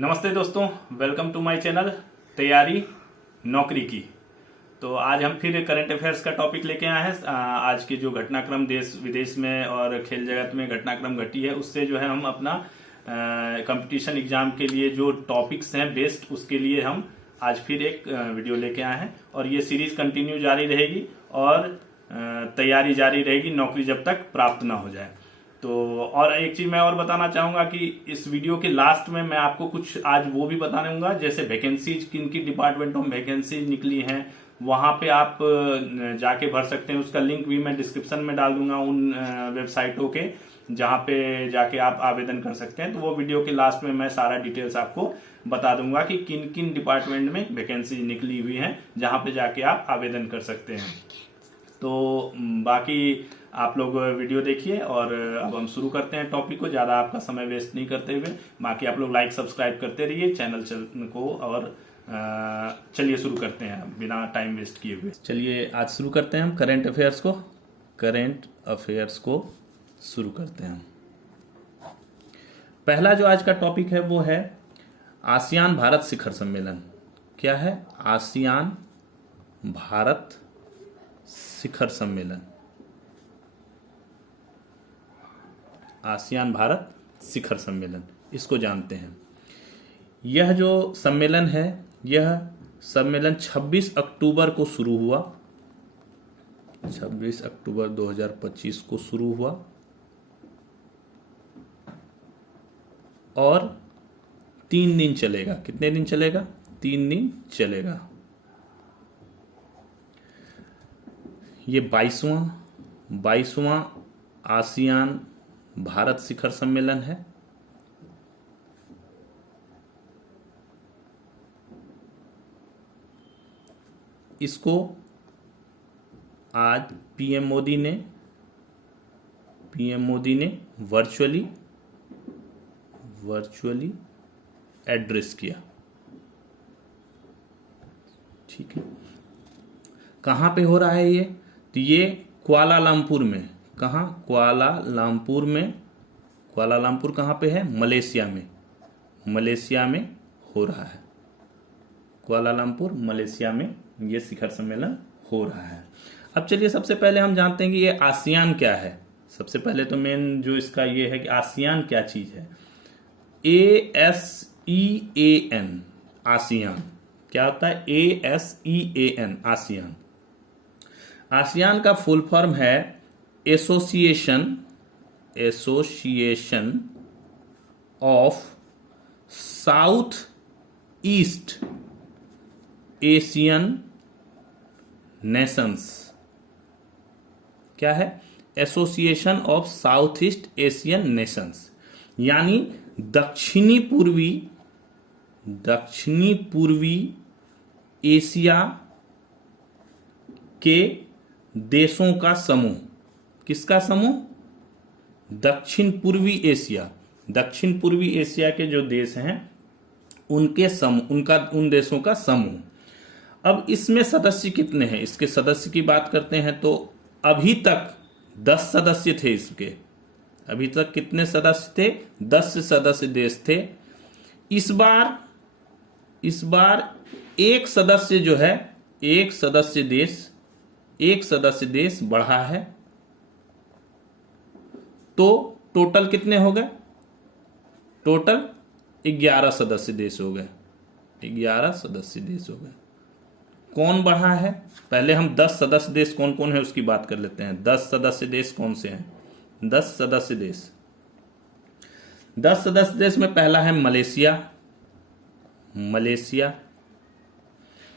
नमस्ते दोस्तों, welcome to my channel तैयारी नौकरी की। तो आज हम फिर करंट अफेयर्स का टॉपिक लेके आए हैं। आज के जो घटनाक्रम देश विदेश में और खेल जगत में घटनाक्रम घटी है, उससे जो है हम अपना कंपटीशन एग्जाम के लिए जो टॉपिक्स हैं बेस्ट, उसके लिए हम आज फिर एक वीडियो लेके आए हैं और ये सीरीज कंटिन्यू जारी रहेगी और तैयारी जारी रहेगी नौकरी जब तक प्राप्त ना हो जाए। तो और एक चीज मैं और बताना चाहूंगा कि इस वीडियो के लास्ट में मैं आपको कुछ आज वो भी बताने दूंगा, जैसे वैकेंसीज किन की डिपार्टमेंटों में वैकेंसीज निकली हैं, वहां पे आप जाके भर सकते हैं। उसका लिंक भी मैं डिस्क्रिप्शन में डाल दूंगा उन वेबसाइटों के जहां पे जाके आप आवेदन कर सकते हैं। तो वो वीडियो के लास्ट में मैं सारा डिटेल्स आपको बता दूंगा कि किन किन डिपार्टमेंट में वैकेंसी निकली हुई हैं, जहां पे जाके आप आवेदन कर सकते हैं। तो बाकी आप लोग वीडियो देखिए और अब हम शुरू करते हैं टॉपिक को, ज्यादा आपका समय वेस्ट नहीं करते हुए। बाकी आप लोग लाइक सब्सक्राइब करते रहिए चैनल को और चलिए शुरू करते हैं बिना टाइम वेस्ट किए हुए। चलिए आज शुरू करते हैं हम करंट अफेयर्स को शुरू करते हैं। पहला जो आज का टॉपिक है वो है आसियान भारत शिखर सम्मेलन। क्या है? आसियान भारत शिखर सम्मेलन। आसियान भारत शिखर सम्मेलन, इसको जानते हैं। यह जो सम्मेलन है, यह सम्मेलन 26 अक्टूबर को शुरू हुआ। 26 अक्टूबर 2025 को शुरू हुआ और 3 दिन चलेगा। कितने दिन चलेगा? 3 दिन चलेगा। ये 22वां आसियान भारत शिखर सम्मेलन है। इसको आज पीएम मोदी ने वर्चुअली एड्रेस किया। ठीक है। कहां पे हो रहा है ये? तो ये कुआलालंपुर में। कहाँ? कुआलालंपुर में। कुआलालंपुर कहाँ पे है? मलेशिया में हो रहा है। कुआलालंपुर मलेशिया में ये शिखर सम्मेलन हो रहा है। अब चलिए सबसे पहले हम जानते हैं कि ये आसियान क्या है। सबसे पहले तो मेन जो इसका ये है कि आसियान क्या चीज है। ASEAN आसियान क्या होता है? ASEAN ASEAN. आसियान का फुल फॉर्म है association of south east Asian Nations. क्या है? Association of south east Asian Nations, यानी दक्षिणी पूर्वी एशिया के देशों का समूह। किसका समूह? दक्षिण पूर्वी एशिया के जो देश हैं उनके समूह, उन देशों का समूह। अब इसमें सदस्य कितने हैं? इसके सदस्य की बात करते हैं तो अभी तक 10 सदस्य थे। इसके अभी तक कितने सदस्य थे? 10 सदस्य देश थे। इस बार एक सदस्य जो है, एक सदस्य देश बढ़ा है। तो टोटल कितने हो गए? टोटल 11 सदस्य देश हो गए। 11 सदस्य देश हो गए। कौन बढ़ा है? पहले हम 10 सदस्य देश कौन कौन है उसकी बात कर लेते हैं। 10 सदस्य देश कौन से हैं? 10 सदस्य देश में पहला है मलेशिया।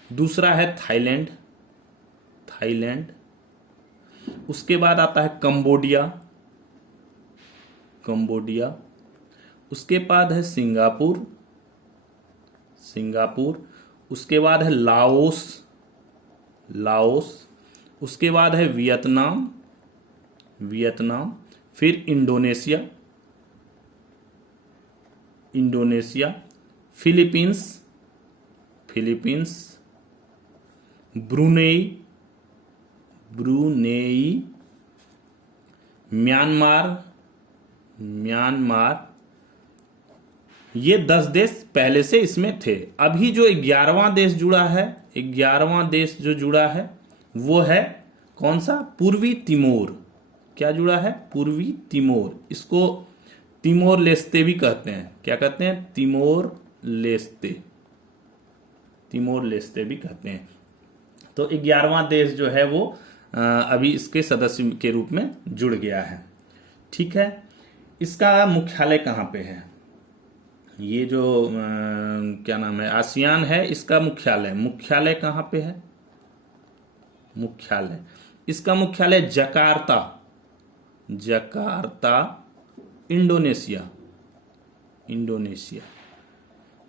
दूसरा है थाईलैंड। उसके बाद आता है कंबोडिया। उसके बाद है सिंगापुर। उसके बाद है लाओस। उसके बाद है वियतनाम। फिर इंडोनेशिया। फिलीपींस। ब्रुनेई। म्यांमार। ये 10 देश पहले से इसमें थे। अभी जो 11वां देश जुड़ा है, 11वां देश जो जुड़ा है वो है कौन सा? पूर्वी तिमोर। क्या जुड़ा है? पूर्वी तिमोर। इसको तिमोर लेस्ते भी कहते हैं। क्या कहते हैं? Timor Leste. तिमोर लेस्ते भी कहते हैं। तो 11वां देश जो है वो अभी इसके सदस्य के रूप में जुड़ गया है। ठीक है, इसका मुख्यालय कहाँ पे है? ये जो क्या नाम है, आसियान है, इसका मुख्यालय कहाँ पे है? मुख्यालय, इसका मुख्यालय Jakarta, Jakarta Indonesia,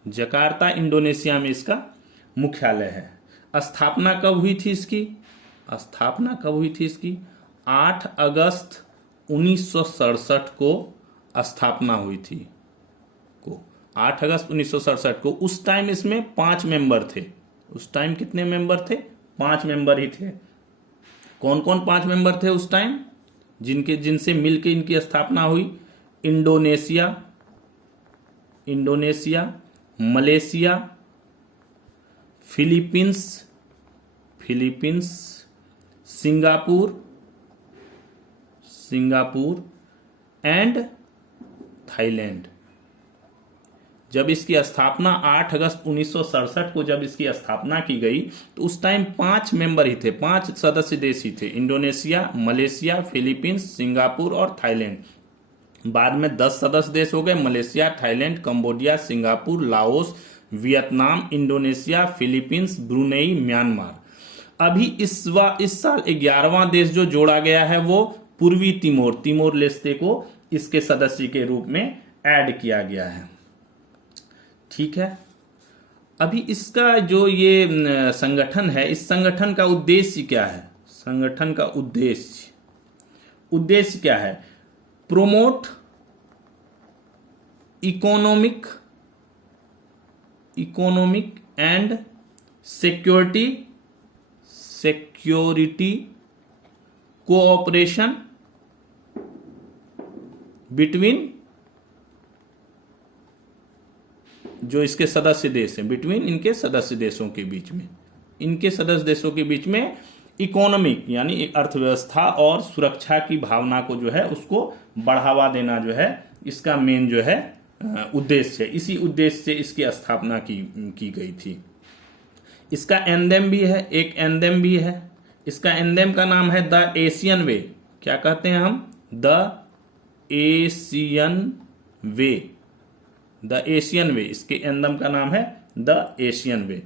Jakarta Indonesia में इसका मुख्यालय है। स्थापना कब हुई थी इसकी? 8 अगस्त 1967 को स्थापना हुई थी। 8 अगस्त 1967 को। उस टाइम इसमें 5 मेंबर थे। उस टाइम कितने मेंबर थे? 5 मेंबर ही थे। कौन कौन 5 मेंबर थे उस टाइम जिनसे मिलकर इनकी स्थापना हुई? Indonesia, Malaysia, Philippines, Singapore and Thailand. जब इसकी स्थापना 8 अगस्त 1967 को जब इसकी स्थापना की गई तो उस टाइम 5 मेंबर ही थे, 5 सदस्य देश ही थे। इंडोनेशिया, मलेशिया, फिलीपींस, सिंगापुर और थाईलैंड। बाद में 10 सदस्य देश हो गए। Malaysia, Thailand, Cambodia, Singapore, Laos, Vietnam, Indonesia, Philippines, Brunei, Myanmar. अभी इस साल 11वां देश जो जोड़ा गया है वो पूर्वी तिमोर लेस्ते को इसके सदस्य के रूप में ऐड किया गया है। ठीक है, अभी इसका जो ये संगठन है, इस संगठन का उद्देश्य क्या है? संगठन का उद्देश्य क्या है? Promote economic and security cooperation between जो इसके सदस्य देश हैं, बिटवीन इनके सदस्य देशों के बीच में, इकोनॉमिक यानी अर्थव्यवस्था और सुरक्षा की भावना को जो है उसको बढ़ावा देना जो है इसका मेन जो है उद्देश्य है। इसी उद्देश्य से इसकी स्थापना की गई थी। इसका एंडेम भी है, इसका एंडेम का नाम है द एशियन वे। क्या कहते हैं हम? द एशियन वे। इसके एंडेम का नाम है द एशियन वे।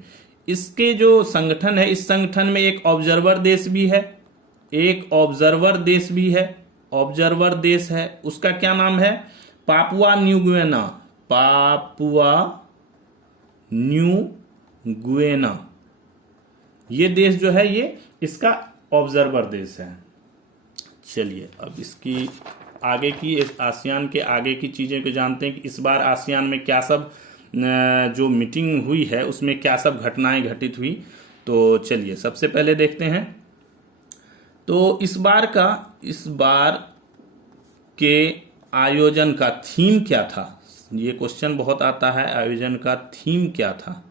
इसके जो संगठन है, इस संगठन में एक ऑब्जर्वर देश है। उसका क्या नाम है? Papua new गुएना। ये देश जो है ये इसका ऑब्जर्वर देश है। चलिए अब इसकी आगे की, आसियान के आगे की चीजें को जानते हैं कि इस बार आसियान में क्या सब जो मीटिंग हुई है उसमें क्या सब घटनाएं घटित हुई। तो चलिए सबसे पहले देखते हैं। तो इस बार के आयोजन का थीम क्या था? ये क्वेश्चन बहुत आता है, आयोजन का थीम क्या था?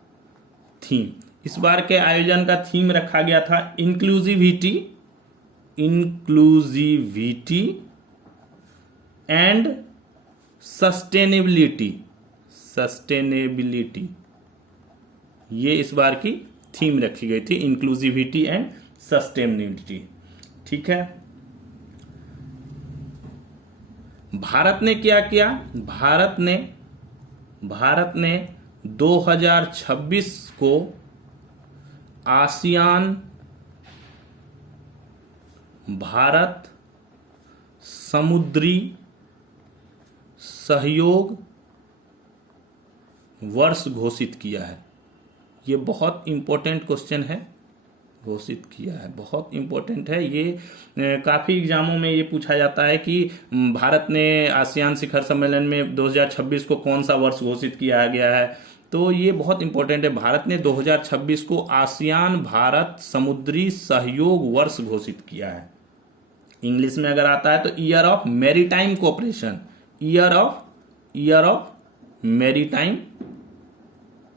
इस बार के आयोजन का थीम रखा गया था इंक्लूसिविटी एंड सस्टेनेबिलिटी। ये इस बार की थीम रखी गई थी, इंक्लूसिविटी एंड सस्टेनेबिलिटी। ठीक है, भारत ने क्या किया? भारत ने 2026 को आसियान भारत समुद्री सहयोग वर्ष घोषित किया है। ये बहुत इंपॉर्टेंट क्वेश्चन है, घोषित किया है, बहुत इंपॉर्टेंट है ये। काफ़ी एग्जामों में ये पूछा जाता है कि भारत ने आसियान शिखर सम्मेलन में 2026 को कौन सा वर्ष घोषित किया गया है। तो ये बहुत इंपॉर्टेंट है। भारत ने 2026 को आसियान भारत समुद्री सहयोग वर्ष घोषित किया है। इंग्लिश में अगर आता है तो year of maritime cooperation, year of maritime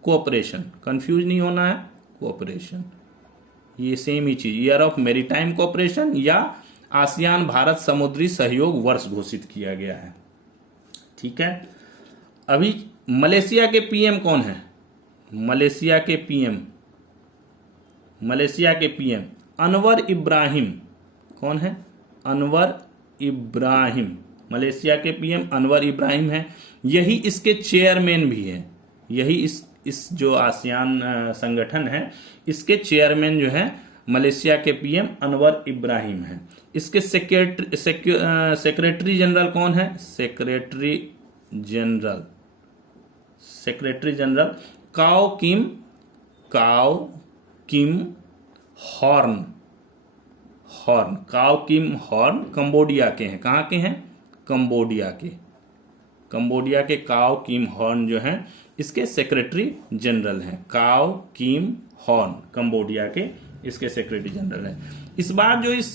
cooperation, confuse नहीं होना है, कोऑपरेशन ये सेम ही चीज, ईयर ऑफ मैरीटाइम कोऑपरेशन या आसियान भारत समुद्री सहयोग वर्ष घोषित किया गया है। ठीक है, अभी मलेशिया के पीएम कौन है? मलेशिया के पीएम अनवर इब्राहिम। कौन है? अनवर इब्राहिम। मलेशिया के पीएम अनवर इब्राहिम है। यही इसके चेयरमैन भी है। यही इस जो आसियान संगठन है, इसके चेयरमैन जो है मलेशिया के पीएम अनवर इब्राहिम है। इसके सेक्रेटरी जनरल कौन है? सेक्रेटरी जनरल काओ किम हॉर्न। काओ किम हॉर्न कंबोडिया के हैं। कहाँ के हैं? कंबोडिया के काओ किम हॉर्न जो हैं इसके सेक्रेटरी जनरल हैं। काओ किम हॉर्न कंबोडिया के इसके सेक्रेटरी जनरल हैं। इस बार जो इस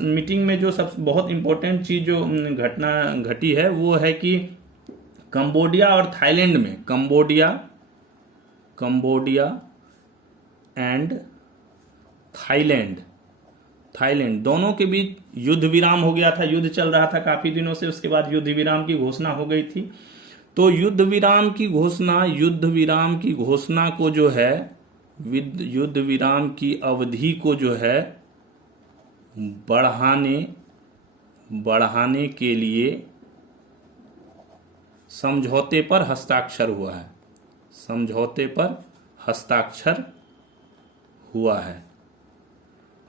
मीटिंग में जो सब बहुत इंपॉर्टेंट चीज जो घटना घटी है वो है कि कंबोडिया और थाईलैंड में, कंबोडिया एंड थाईलैंड दोनों के बीच युद्ध विराम हो गया था। युद्ध चल रहा था काफी दिनों से, उसके बाद युद्ध विराम की घोषणा हो गई थी। तो युद्ध विराम की घोषणा को जो है, युद्ध विराम की अवधि को जो है बढ़ाने के लिए समझौते पर हस्ताक्षर हुआ है।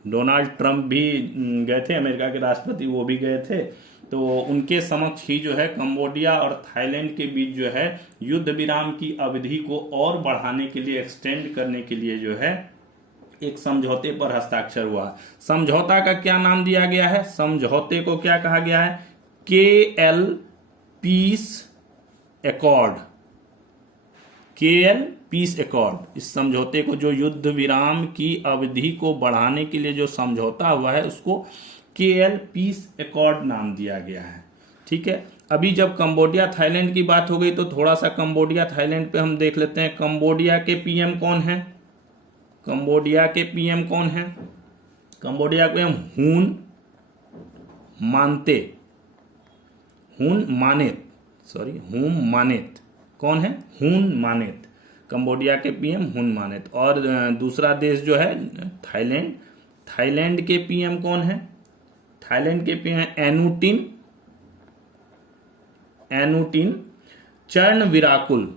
डोनाल्ड ट्रंप भी गए थे, अमेरिका के राष्ट्रपति, वो भी गए थे। तो उनके समक्ष ही जो है कंबोडिया और थाईलैंड के बीच जो है युद्ध विराम की अवधि को और बढ़ाने के लिए, एक्सटेंड करने के लिए जो है एक समझौते पर हस्ताक्षर हुआ। समझौता का क्या नाम दिया गया है? समझौते को क्या कहा गया है? KL peace accord. इस समझौते को, जो युद्ध विराम की अवधि को बढ़ाने के लिए जो समझौता हुआ है, उसको KL पीस एकॉर्ड नाम दिया गया है। ठीक है, अभी जब कंबोडिया थाईलैंड की बात हो गई तो थोड़ा सा कंबोडिया थाईलैंड पे हम देख लेते हैं। कंबोडिया के पीएम कौन है? कंबोडिया के पीएम हून मानेत। कौन है? हून मानेत। कंबोडिया के पीएम हून मानेत। और दूसरा देश जो है थाईलैंड के पीएम कौन है? थाईलैंड के पीएम एनुटिन चर्नविराकुल।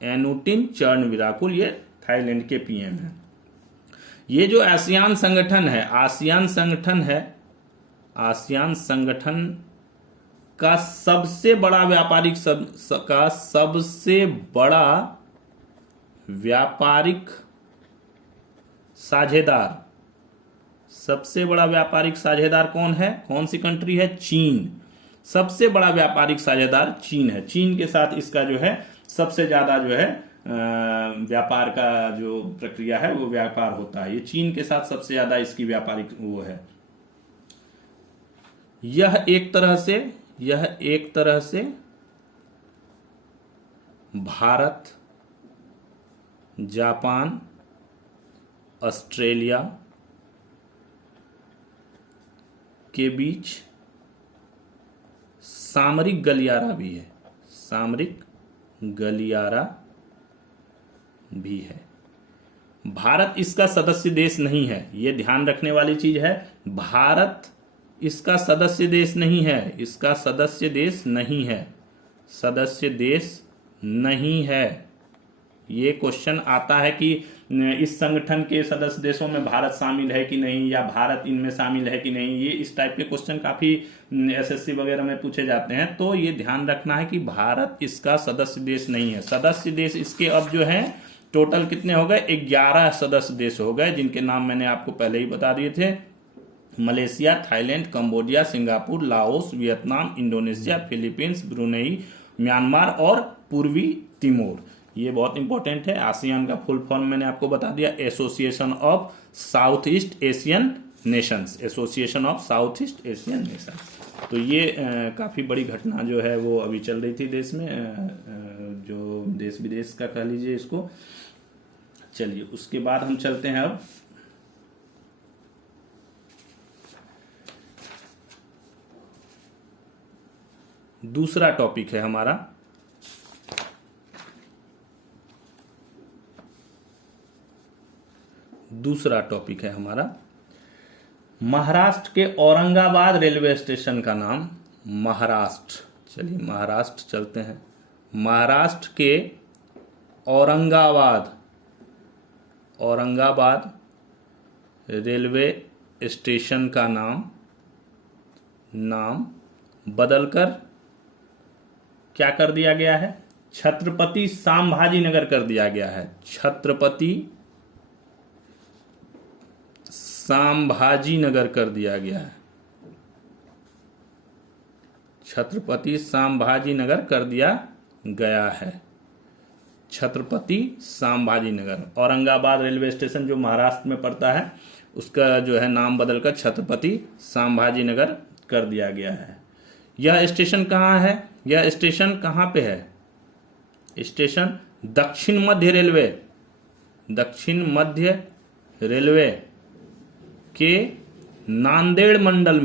एनुटिन चर्नविराकुल, ये थाईलैंड के पीएम है। ये जो आसियान संगठन का सबसे बड़ा व्यापारिक साझेदार कौन है? कौन सी कंट्री है? चीन। सबसे बड़ा व्यापारिक साझेदार चीन है। चीन के साथ इसका जो है सबसे ज्यादा जो है व्यापार का जो प्रक्रिया है वो व्यापार होता है। ये चीन के साथ सबसे ज्यादा इसकी व्यापारिक वो है। यह एक तरह से भारत, जापान, ऑस्ट्रेलिया के बीच सामरिक गलियारा भी है। भारत इसका सदस्य देश नहीं है। ये ध्यान रखने वाली चीज है। भारत इसका सदस्य देश नहीं है। ये क्वेश्चन आता है कि इस संगठन के सदस्य देशों में भारत शामिल है कि नहीं, या भारत इनमें शामिल है कि नहीं। ये इस टाइप के क्वेश्चन काफी SSC वगैरह में पूछे जाते हैं। तो ये ध्यान रखना है कि भारत इसका सदस्य देश नहीं है। सदस्य देश इसके अब जो है टोटल कितने हो गए? 11 सदस्य देश हो गए, जिनके नाम मैंने आपको पहले ही बता दिए थे। Malaysia, Thailand, Cambodia, Singapore, Laos, Vietnam, Indonesia, Philippines, Brunei, Myanmar और पूर्वी तिमोर। ये बहुत इंपॉर्टेंट है। आसियान का फुल फॉर्म मैंने आपको बता दिया, association of south east Asian Nations, association of south east Asian nation. तो ये काफ़ी बड़ी घटना जो है वो अभी चल रही थी देश में, जो देश विदेश का कह लीजिए इसको। चलिए उसके बाद हम चलते हैं अब दूसरा टॉपिक है हमारा महाराष्ट्र के औरंगाबाद रेलवे स्टेशन का नाम महाराष्ट्र। चलिए महाराष्ट्र चलते हैं। महाराष्ट्र के औरंगाबाद रेलवे स्टेशन का नाम बदलकर क्या कर दिया गया है? छत्रपति संभाजी नगर कर दिया गया है। छत्रपति संभाजी नगर कर दिया गया है। छत्रपति संभाजी नगर कर दिया गया है। छत्रपति संभाजी नगर, औरंगाबाद रेलवे स्टेशन जो महाराष्ट्र में पड़ता है उसका जो है नाम बदलकर छत्रपति संभाजी नगर कर दिया गया है। यह स्टेशन कहाँ है? यह स्टेशन कहाँ पे है? स्टेशन दक्षिण मध्य रेलवे के नांदेड़ मंडल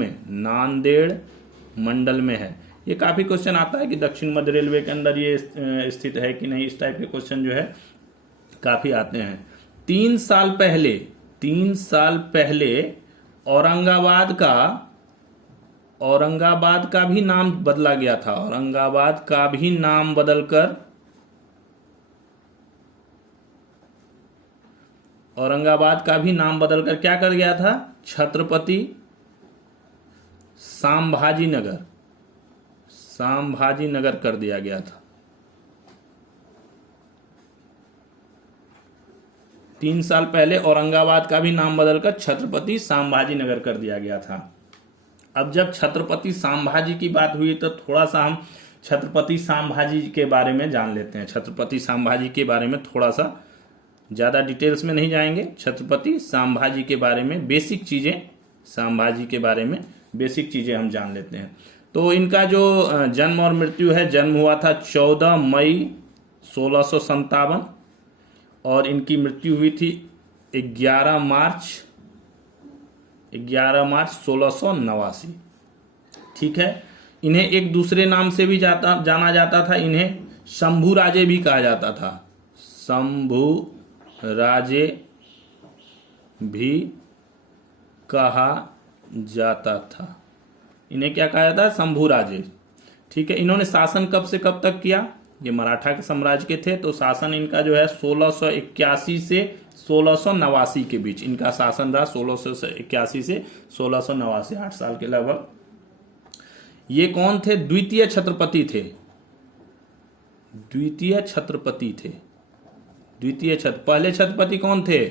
में है। ये काफी क्वेश्चन आता है कि दक्षिण मध्य रेलवे के अंदर ये स्थित है कि नहीं, इस टाइप के क्वेश्चन जो है काफी आते हैं। 3 साल पहले औरंगाबाद का भी नाम बदला गया था। औरंगाबाद का भी नाम बदलकर क्या कर गया था? छत्रपति संभाजी नगर कर दिया गया था। 3 साल पहले औरंगाबाद का भी नाम बदलकर छत्रपति संभाजी नगर कर दिया गया था। अब जब छत्रपति संभाजी की बात हुई तो थोड़ा सा हम छत्रपति संभाजी के बारे में जान लेते हैं। छत्रपति संभाजी के बारे में थोड़ा सा, ज़्यादा डिटेल्स में नहीं जाएंगे। छत्रपति संभाजी के बारे में बेसिक चीज़ें हम जान लेते हैं। तो इनका जो जन्म और मृत्यु है, जन्म हुआ था 14 मई 1657 और इनकी मृत्यु हुई थी 11 मार्च 1689। ठीक है। इन्हें एक दूसरे नाम से भी जाना जाता था। इन्हें शंभू राजे भी कहा जाता था। शंभू राजे भी कहा जाता था। इन्हें क्या कहा जाता है? शंभू राजे। ठीक है। इन्होंने शासन कब से कब तक किया? ये मराठा के साम्राज्य के थे, तो शासन इनका जो है 1681 से 1689 के बीच इनका शासन रहा। 1681 से 1689, 8 साल के लगभग। ये कौन थे? द्वितीय छत्रपति थे। पहले छत्रपति कौन थे?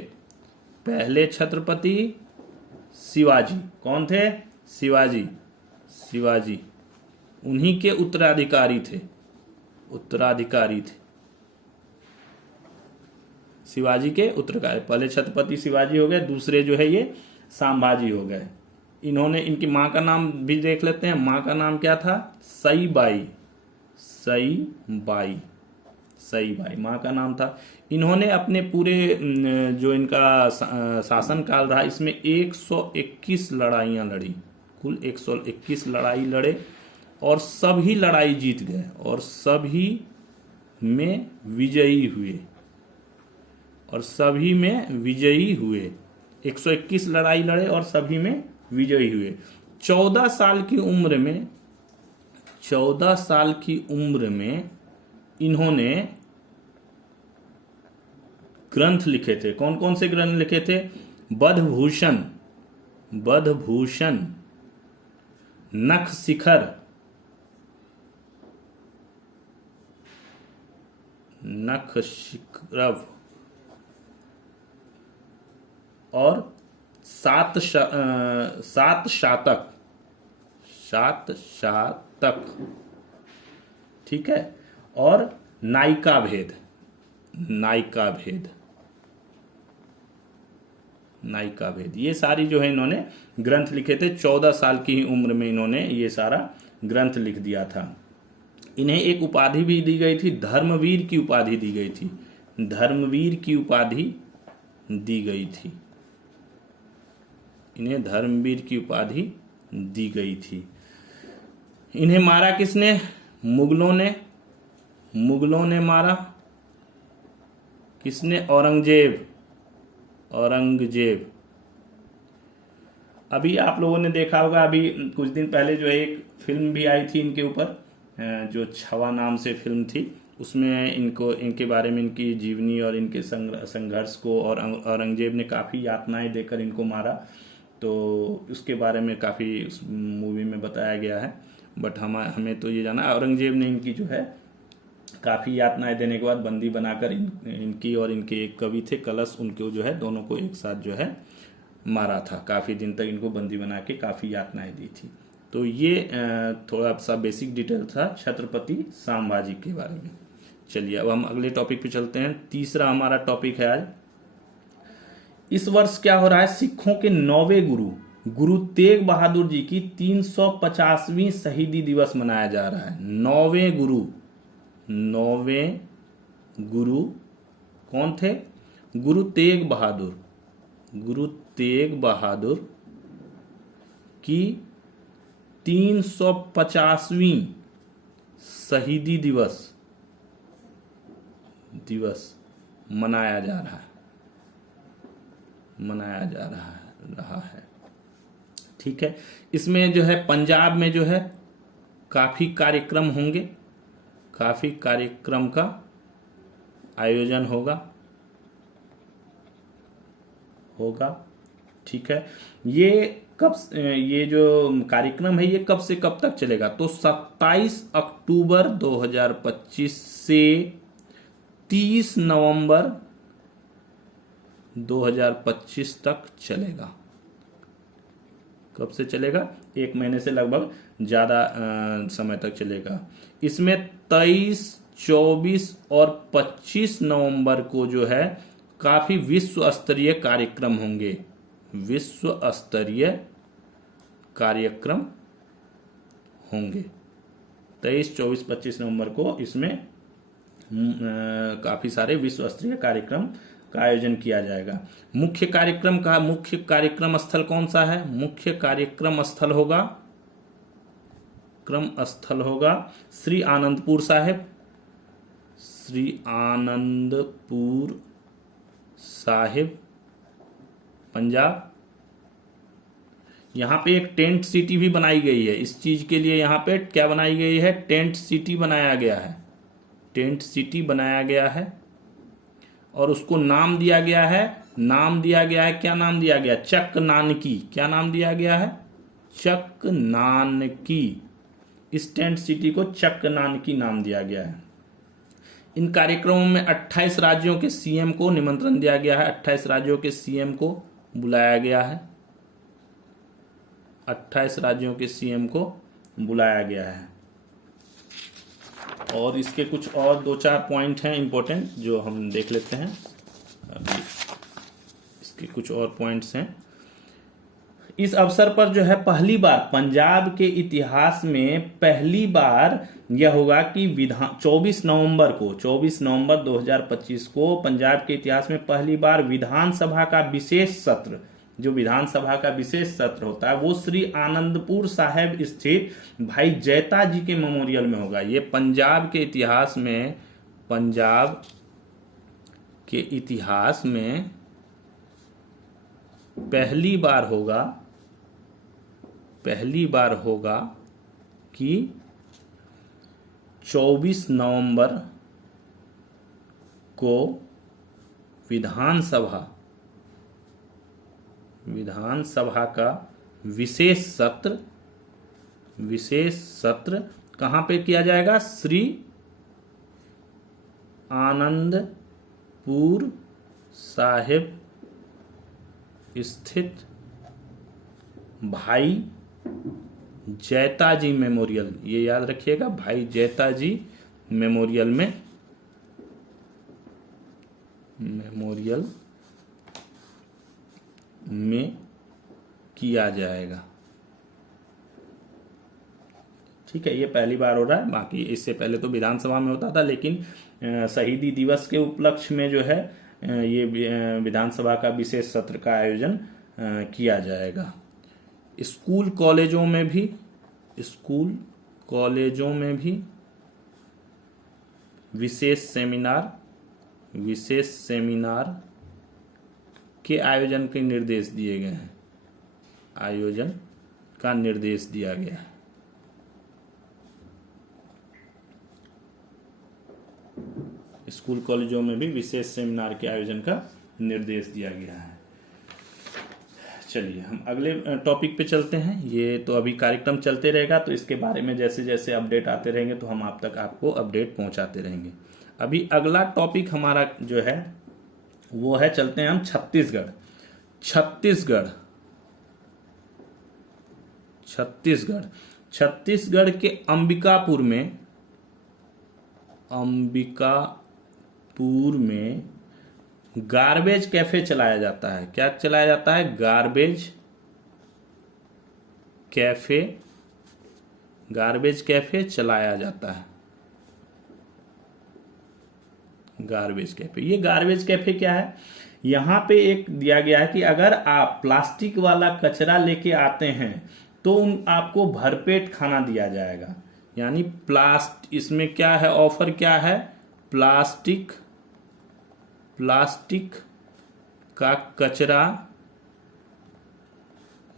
पहले छत्रपति शिवाजी। कौन थे? शिवाजी। उन्हीं के उत्तराधिकारी थे। शिवाजी के उत्तराधिकारी। पहले छत्रपति शिवाजी हो गए, दूसरे जो है ये संभाजी हो गए। इन्होंने, इनकी माँ का नाम भी देख लेते हैं। माँ का नाम क्या था? सईबाई माँ का नाम था। इन्होंने अपने पूरे जो इनका शासन काल रहा, इसमें 121 लड़ाइयाँ लड़ी। कुल 121 लड़ाई लड़े और सभी लड़ाई जीत गए और सभी में विजयी हुए। 121 लड़ाई लड़े और सभी में विजयी हुए। 14 साल की उम्र में इन्होंने ग्रंथ लिखे थे। कौन कौन से ग्रंथ लिखे थे? बद्धभूषण, नख शिखर, और 7 शातक। ठीक है। और नायिका भेद नायिका भेद, ये सारी जो है इन्होंने ग्रंथ लिखे थे। 14 साल की ही उम्र में इन्होंने ये सारा ग्रंथ लिख दिया था। इन्हें एक उपाधि भी दी गई थी, धर्मवीर की उपाधि दी गई थी, धर्मवीर की उपाधि दी गई थी, इन्हें धर्मवीर की उपाधि दी गई थी। इन्हें मारा किसने? मुगलों ने, मुगलों ने मारा। किसने? औरंगजेब, औरंगजेब। अभी आप लोगों ने देखा होगा, अभी कुछ दिन पहले जो है एक फिल्म भी आई थी इनके ऊपर, जो छवा नाम से फिल्म थी, उसमें इनको, इनके बारे में, इनकी जीवनी और इनके संघर्ष को, और औरंगजेब ने काफ़ी यातनाएं देकर इनको मारा, तो उसके बारे में काफ़ी उस मूवी में बताया गया है। बट हमें तो ये जाना, औरंगजेब ने इनकी जो है काफ़ी यातनाएं देने के बाद बंदी बनाकर इनकी और इनके एक कवि थे कलश, उनको जो है दोनों को एक साथ जो है मारा था। काफ़ी दिन तक इनको बंदी बना के काफ़ी यातनाएं दी थी। तो ये थोड़ा सा बेसिक डिटेल था छत्रपति संभाजी के बारे में। चलिए अब हम अगले टॉपिक पे चलते हैं। तीसरा हमारा टॉपिक है आज, इस वर्ष क्या हो रहा है? सिखों के 9वें गुरु गुरु तेग बहादुर जी की 350वीं शहीदी दिवस मनाया जा रहा है। 9वें गुरु, 9वें गुरु कौन थे? गुरु तेग बहादुर, गुरु तेग बहादुर की 350वीं शहीदी दिवस मनाया जा रहा है। ठीक है। इसमें जो है पंजाब में जो है काफी कार्यक्रम होंगे, काफी कार्यक्रम का आयोजन होगा। ठीक है। ये जो कार्यक्रम है ये कब से कब तक चलेगा? तो 27 अक्टूबर 2025 से 30 नवंबर 2025 तक चलेगा। कब से चलेगा? एक महीने से लगभग ज़्यादा समय तक चलेगा। इसमें 23, 24 और 25 नवंबर को जो है काफ़ी विश्व स्तरीय कार्यक्रम होंगे, विश्व स्तरीय कार्यक्रम होंगे। 23, 24, 25 नवंबर को इसमें काफ़ी सारे विश्व स्तरीय कार्यक्रम का आयोजन किया जाएगा। मुख्य कार्यक्रम स्थल कौन सा है? मुख्य कार्यक्रम स्थल होगा श्री आनंदपुर साहिब, श्री आनंदपुर साहिब पंजाब। यहाँ पे एक टेंट सिटी भी बनाई गई है। इस चीज के लिए यहाँ पे क्या बनाई गई है? टेंट सिटी बनाया गया है, टेंट सिटी बनाया गया है। और उसको नाम दिया गया है, क्या नाम दिया गया? चक नानकी। क्या नाम दिया गया है? चक नानकी। इस टेंट सिटी को चक नानकी नाम दिया गया है। इन कार्यक्रमों में 28 राज्यों के सीएम को निमंत्रण दिया गया है, 28 राज्यों के सीएम को बुलाया गया है, 28 राज्यों के सीएम को बुलाया गया है। और इसके कुछ और 2-4 पॉइंट हैं इंपॉर्टेंट, जो हम देख लेते हैं। अभी इसके कुछ और पॉइंट्स हैं। इस अवसर पर जो है पहली बार पंजाब के इतिहास में पहली बार यह होगा कि 24 नवंबर 2025 को पंजाब के इतिहास में पहली बार विधानसभा का विशेष सत्र, जो विधानसभा का विशेष सत्र होता है वो श्री आनंदपुर साहिब स्थित भाई जैता जी के मेमोरियल में होगा। ये पंजाब के इतिहास में पहली बार होगा कि 24 नवंबर को विधानसभा का विशेष सत्र कहां पे किया जाएगा? श्री आनंदपुर साहिब स्थित भाई जैता जी मेमोरियल, ये याद रखिएगा, भाई जैता जी मेमोरियल में में किया जाएगा। ठीक है, ये पहली बार हो रहा है, बाकी इससे पहले तो विधानसभा में होता था, लेकिन शहीदी दिवस के उपलक्ष्य में जो है ये विधानसभा का विशेष सत्र का आयोजन किया जाएगा। स्कूल कॉलेजों में भी विशेष सेमिनार के आयोजन के निर्देश दिए गए हैं। आयोजन का निर्देश दिया गया है। स्कूल कॉलेजों में भी विशेष सेमिनार के आयोजन का निर्देश दिया गया है। चलिए हम अगले टॉपिक पे चलते हैं। ये तो अभी कार्यक्रम चलते रहेगा, तो इसके बारे में जैसे जैसे अपडेट आते रहेंगे तो हम आप तक आपको अपडेट पहुंचाते रहेंगे। अभी अगला टॉपिक हमारा जो है वो है, चलते हैं हम छत्तीसगढ़ के अंबिकापुर में गार्बेज कैफे चलाया जाता है। क्या चलाया जाता है? गार्बेज कैफे चलाया जाता है। गार्बेज कैफे, ये गार्बेज कैफे क्या है? यहां पे एक दिया गया है कि अगर आप प्लास्टिक वाला कचरा लेके आते हैं तो आपको भरपेट खाना दिया जाएगा। यानी इसमें क्या है, ऑफर क्या है? प्लास्टिक का कचरा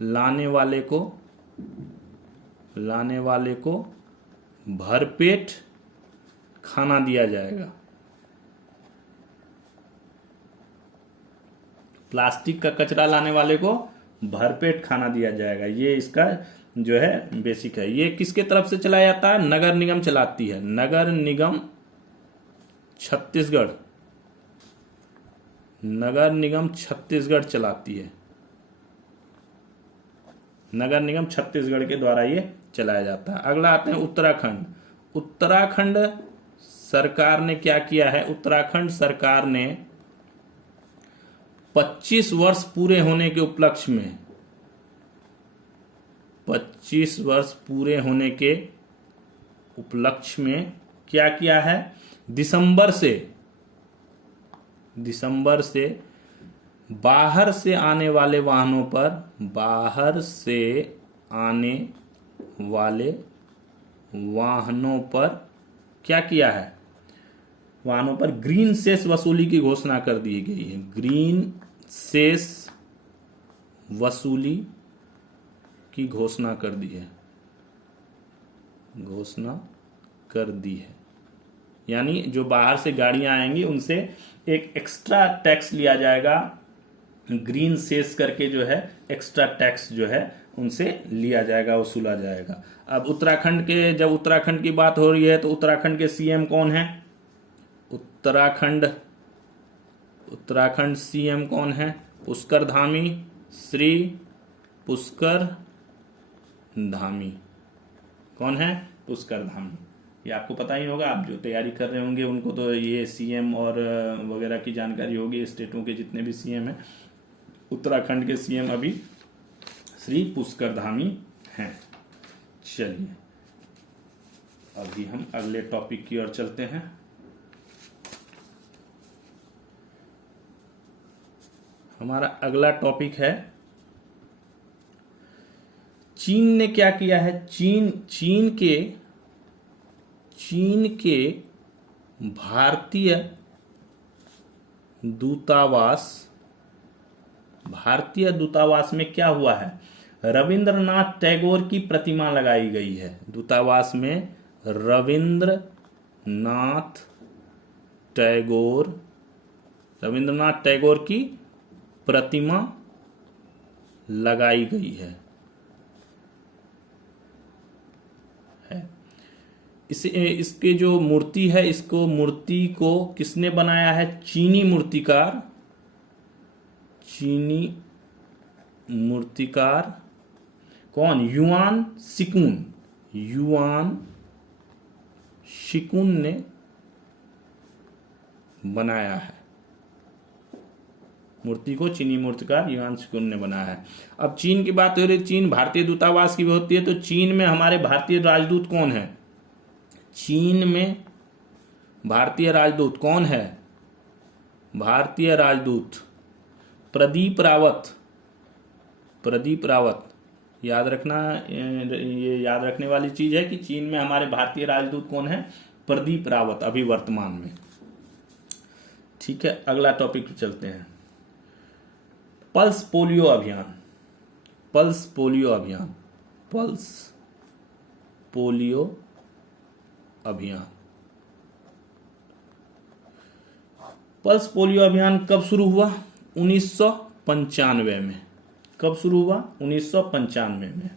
लाने वाले को भरपेट खाना दिया जाएगा। प्लास्टिक का कचरा लाने वाले को भरपेट खाना दिया जाएगा। ये इसका जो है बेसिक है। ये किसके तरफ से चलाया जाता है? नगर निगम चलाती है। नगर निगम छत्तीसगढ़ चलाती है। नगर निगम छत्तीसगढ़ के द्वारा ये चलाया जाता है। अगला आते हैं उत्तराखंड सरकार ने क्या किया है? उत्तराखंड सरकार ने 25 वर्ष पूरे होने के उपलक्ष्य में 25 वर्ष पूरे होने के उपलक्ष्य में क्या किया है? दिसंबर से बाहर से आने वाले वाहनों पर क्या किया है? वाहनों पर ग्रीन सेस वसूली की घोषणा कर दी गई है। ग्रीन सेस वसूली की घोषणा कर दी है। यानी जो बाहर से गाड़ियां आएंगी उनसे एक एक्स्ट्रा टैक्स लिया जाएगा। ग्रीन सेस करके जो है एक्स्ट्रा टैक्स जो है उनसे लिया जाएगा, वसूला जाएगा। अब जब उत्तराखंड की बात हो रही है तो उत्तराखंड के सीएम कौन है? उत्तराखंड सीएम कौन है? पुष्कर धामी, श्री पुष्कर धामी। कौन है? पुष्कर धामी। ये आपको पता ही होगा, आप जो तैयारी कर रहे होंगे उनको तो ये सीएम और वगैरह की जानकारी होगी। स्टेटों के जितने भी सीएम हैं, उत्तराखंड के सीएम अभी श्री पुष्कर धामी हैं। चलिए अभी हम अगले टॉपिक की ओर चलते हैं। हमारा अगला टॉपिक है, चीन ने क्या किया है? चीन के भारतीय दूतावास में क्या हुआ है? रविंद्रनाथ टैगोर की प्रतिमा लगाई गई है। दूतावास में रविंद्रनाथ टैगोर की प्रतिमा लगाई गई है। इसके जो मूर्ति है, मूर्ति को किसने बनाया है? चीनी मूर्तिकार कौन? युआन शिकुन ने बनाया है। मूर्ति को चीनी मूर्तिकार युआन शिकुन ने बनाया है। अब चीन की बात हो रही, चीन भारतीय दूतावास की भी होती है, तो चीन में हमारे भारतीय राजदूत कौन है? चीन में भारतीय राजदूत कौन है? भारतीय राजदूत प्रदीप रावत। प्रदीप रावत याद रखना, ये याद रखने वाली चीज है कि चीन में हमारे भारतीय राजदूत कौन है? प्रदीप रावत, अभी वर्तमान में। ठीक है, अगला टॉपिक पे चलते हैं। पल्स पोलियो अभियान। पल्स पोलियो अभियान। पल्स पोलियो अभियान। पल्स पोलियो अभियान कब शुरू हुआ? 1995 में। कब शुरू हुआ? 1995 में।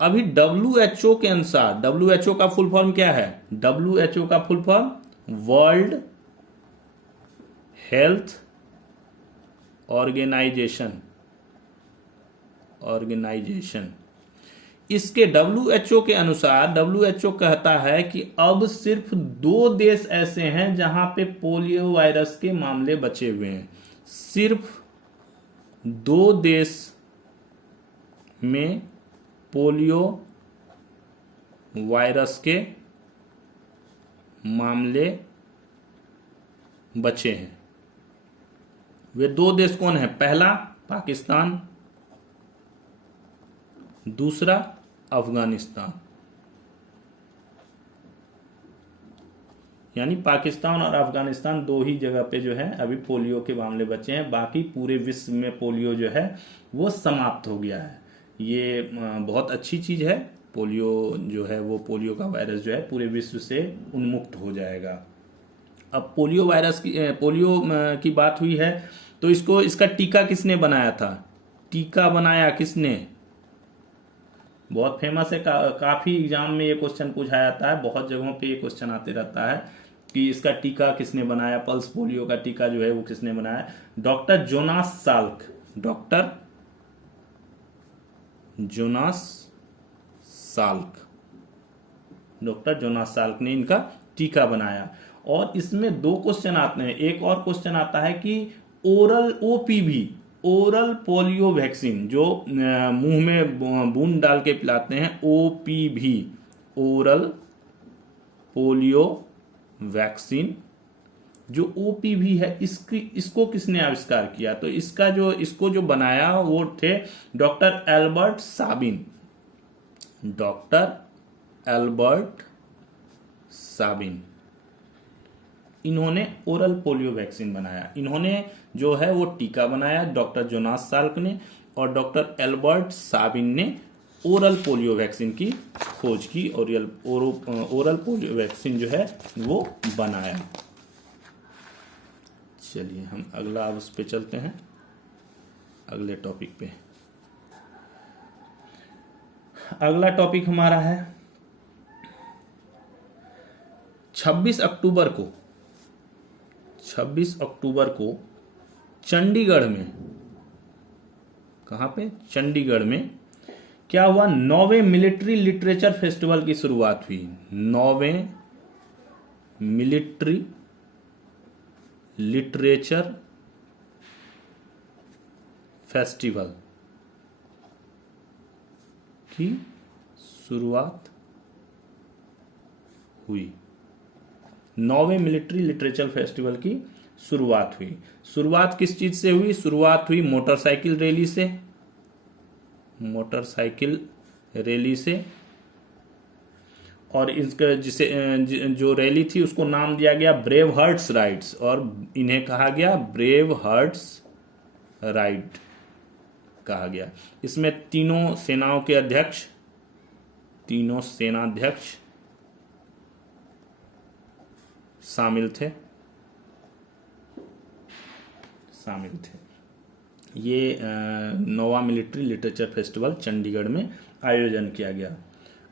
अभी WHO के अनुसार, WHO का फुल फॉर्म क्या है? WHO का full form world health organization. इसके WHO के अनुसार, WHO कहता है कि अब सिर्फ 2 देश ऐसे हैं जहां पे पोलियो वायरस के मामले बचे हुए हैं। सिर्फ 2 देश में पोलियो वायरस के मामले बचे हैं। वे 2 देश कौन है? पहला पाकिस्तान, दूसरा अफगानिस्तान। यानी पाकिस्तान और अफगानिस्तान 2 ही जगह पे जो है अभी पोलियो के मामले बचे हैं। बाकी पूरे विश्व में पोलियो जो है वो समाप्त हो गया है। ये बहुत अच्छी चीज है। पोलियो जो है वो, पोलियो का वायरस जो है पूरे विश्व से उन्मुक्त हो जाएगा। अब पोलियो की बात हुई है, तो इसका टीका किसने बनाया था? टीका बनाया किसने? बहुत फेमस है, काफी एग्जाम में ये क्वेश्चन पूछा जाता है, बहुत जगहों पे ये क्वेश्चन आते रहता है कि इसका टीका किसने बनाया, पल्स पोलियो का टीका जो है वो किसने बनाया? Doctor Jonas Salk. Doctor Jonas Salk ने इनका टीका बनाया। और इसमें 2 क्वेश्चन आते हैं। एक और क्वेश्चन आता है कि oral OPV, oral polio vaccine, जो मुंह में बूंद डाल के पिलाते हैं, OPV, ओरल पोलियो वैक्सीन, जो OPV है, इसको किसने आविष्कार किया? तो इसको जो बनाया वो थे डॉक्टर एल्बर्ट साबिन। डॉक्टर एल्बर्ट साबिन, इन्होंने ओरल पोलियो वैक्सीन बनाया। इन्होंने जो है वो टीका बनाया, डॉक्टर जोनास साल्क ने, और डॉक्टर एल्बर्ट साबिन ने ओरल पोलियो वैक्सीन की खोज की और ओरल पोलियो वैक्सीन जो है वो बनाया। चलिए हम अगला उस पे चलते हैं, अगले टॉपिक पे। अगला टॉपिक हमारा है 26 अक्टूबर को चंडीगढ़ में, कहां पे? चंडीगढ़ में क्या हुआ? 9वें मिलिट्री लिटरेचर फेस्टिवल की शुरुआत हुई। 9वें मिलिट्री लिटरेचर फेस्टिवल की शुरुआत हुई। 9वें मिलिट्री लिटरेचर फेस्टिवल की शुरुआत हुई। शुरुआत किस चीज से हुई? शुरुआत हुई मोटरसाइकिल रैली से। और इसका जो रैली थी उसको नाम दिया गया ब्रेव हार्ट्स राइड्स, और इन्हें कहा गया ब्रेव हार्ट्स राइड कहा गया। इसमें तीनों सेनाध्यक्ष शामिल थे। ये 9वां मिलिट्री लिटरेचर फेस्टिवल चंडीगढ़ में आयोजन किया गया।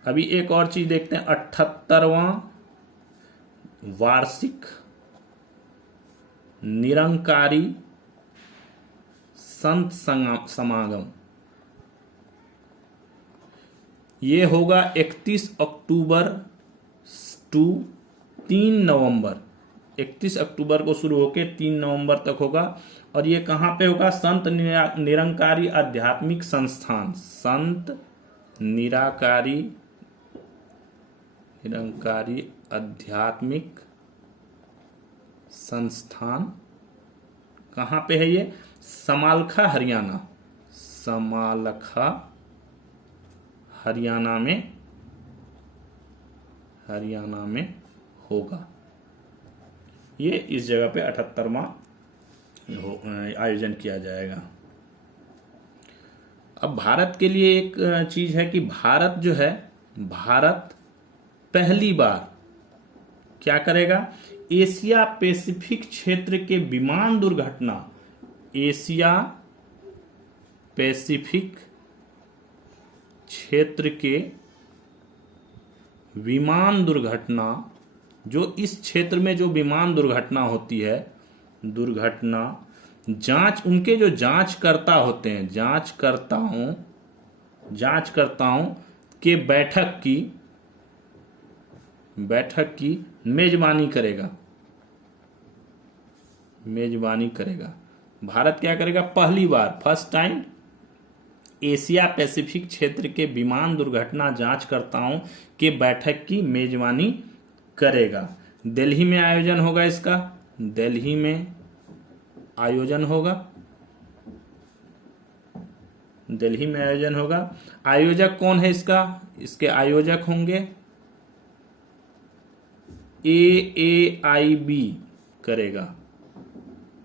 अभी एक और चीज देखते हैं, 78वां वार्षिक निरंकारी संत समागम, ये होगा 31 अक्टूबर टू 3 नवंबर। 31 अक्टूबर को शुरू होकर 3 नवंबर तक होगा, और ये कहाँ पे होगा? संत निरंकारी आध्यात्मिक संस्थान, संत निराकारी निरंकारी आध्यात्मिक संस्थान, कहाँ पे है ये? समालखा हरियाणा, समालखा हरियाणा में होगा। ये इस जगह पे 78वां आयोजन किया जाएगा। अब भारत के लिए एक चीज है कि भारत जो है, भारत पहली बार क्या करेगा? एशिया पैसिफिक क्षेत्र के विमान दुर्घटना, एशिया पैसिफिक क्षेत्र के विमान दुर्घटना, जो इस क्षेत्र में जो विमान दुर्घटना होती है, दुर्घटना जांच, उनके जो जांचकर्ता होते हैं, जांचकर्ताओं के बैठक की मेजबानी करेगा। भारत क्या करेगा? पहली बार, फर्स्ट टाइम, एशिया पैसिफिक क्षेत्र के विमान दुर्घटना जांचकर्ताओं के बैठक की मेजबानी करेगा। दिल्ली में आयोजन होगा इसका, दिल्ली में आयोजन होगा। आयोजक कौन है इसका? इसके आयोजक होंगे AAIB करेगा।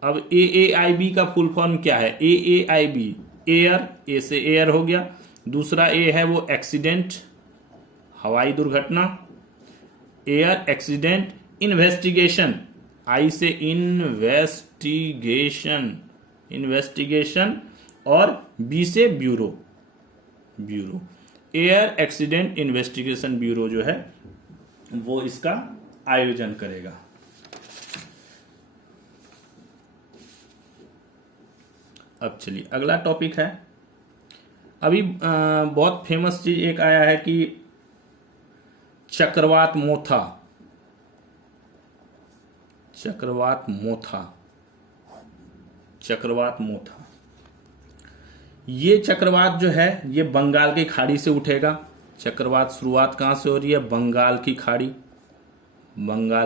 अब AAIB का फुल फॉर्म क्या है? AAIB, एयर, ए से एयर हो गया, दूसरा ए है वो एक्सीडेंट, हवाई दुर्घटना, एयर एक्सीडेंट इन्वेस्टिगेशन, आई से इन्वेस्टिगेशन और बी से bureau, air accident investigation bureau जो है वो इसका आयोजन करेगा। अब चलिए अगला टॉपिक है, अभी बहुत फेमस चीज एक आया है कि चक्रवात मोथा। ये चक्रवात जो है ये बंगाल की खाड़ी से उठेगा। चक्रवात शुरुआत कहां से हो रही है? बंगाल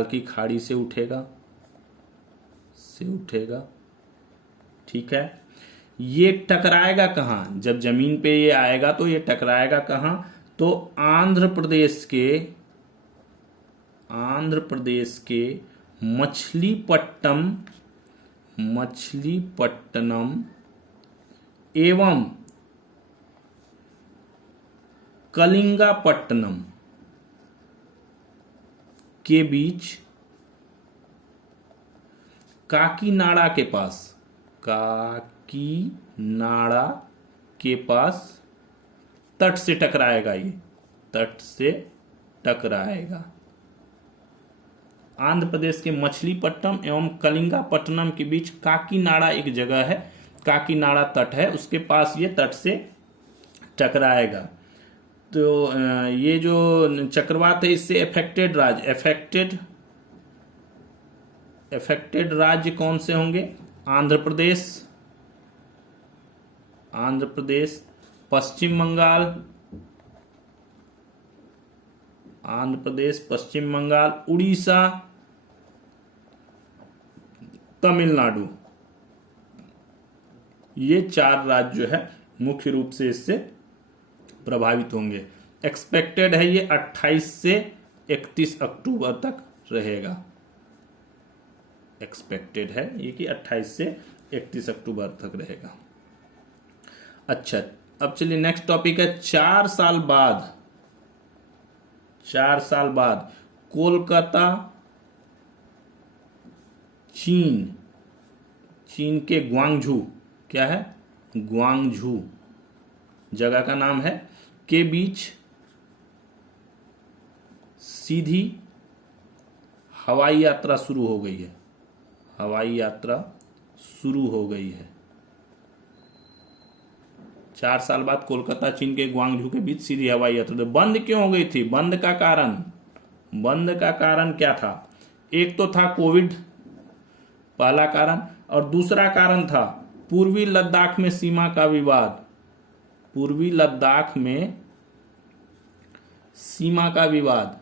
की खाड़ी से उठेगा। ठीक है, ये टकराएगा कहां? जब जमीन पे ये आएगा तो ये टकराएगा कहां? तो आंध्र प्रदेश के मछलीपट्टनम एवं कलिंगापट्टनम के बीच काकीनाडा के पास तट से टकराएगा। आंध्र प्रदेश के मछलीपट्टनम एवं कलिंगापट्टनम के बीच काकीनाडा एक जगह है, काकीनाडा तट है, उसके पास ये तट से टकराएगा। तो ये जो चक्रवात है इससे अफेक्टेड राज्य कौन से होंगे? आंध्र प्रदेश, पश्चिम बंगाल, उड़ीसा, तमिलनाडु, ये 4 राज्य जो है मुख्य रूप से इससे प्रभावित होंगे। एक्सपेक्टेड है ये 28 से 31 अक्टूबर तक रहेगा। एक्सपेक्टेड है ये कि 28 से 31 अक्टूबर तक रहेगा। अच्छा, अब चलिए नेक्स्ट टॉपिक है 4 साल बाद कोलकाता, चीन के ग्वांगझू, क्या है? ग्वांगझू जगह का नाम है, के बीच सीधी हवाई यात्रा शुरू हो गई है। 4 साल बाद कोलकाता, चीन के ग्वांगझू के बीच सीधी हवाई यात्रा। तो बंद क्यों हो गई थी? बंद का कारण क्या था? एक तो था कोविड, पहला कारण, और दूसरा कारण था पूर्वी लद्दाख में सीमा का विवाद। पूर्वी लद्दाख में सीमा का विवाद,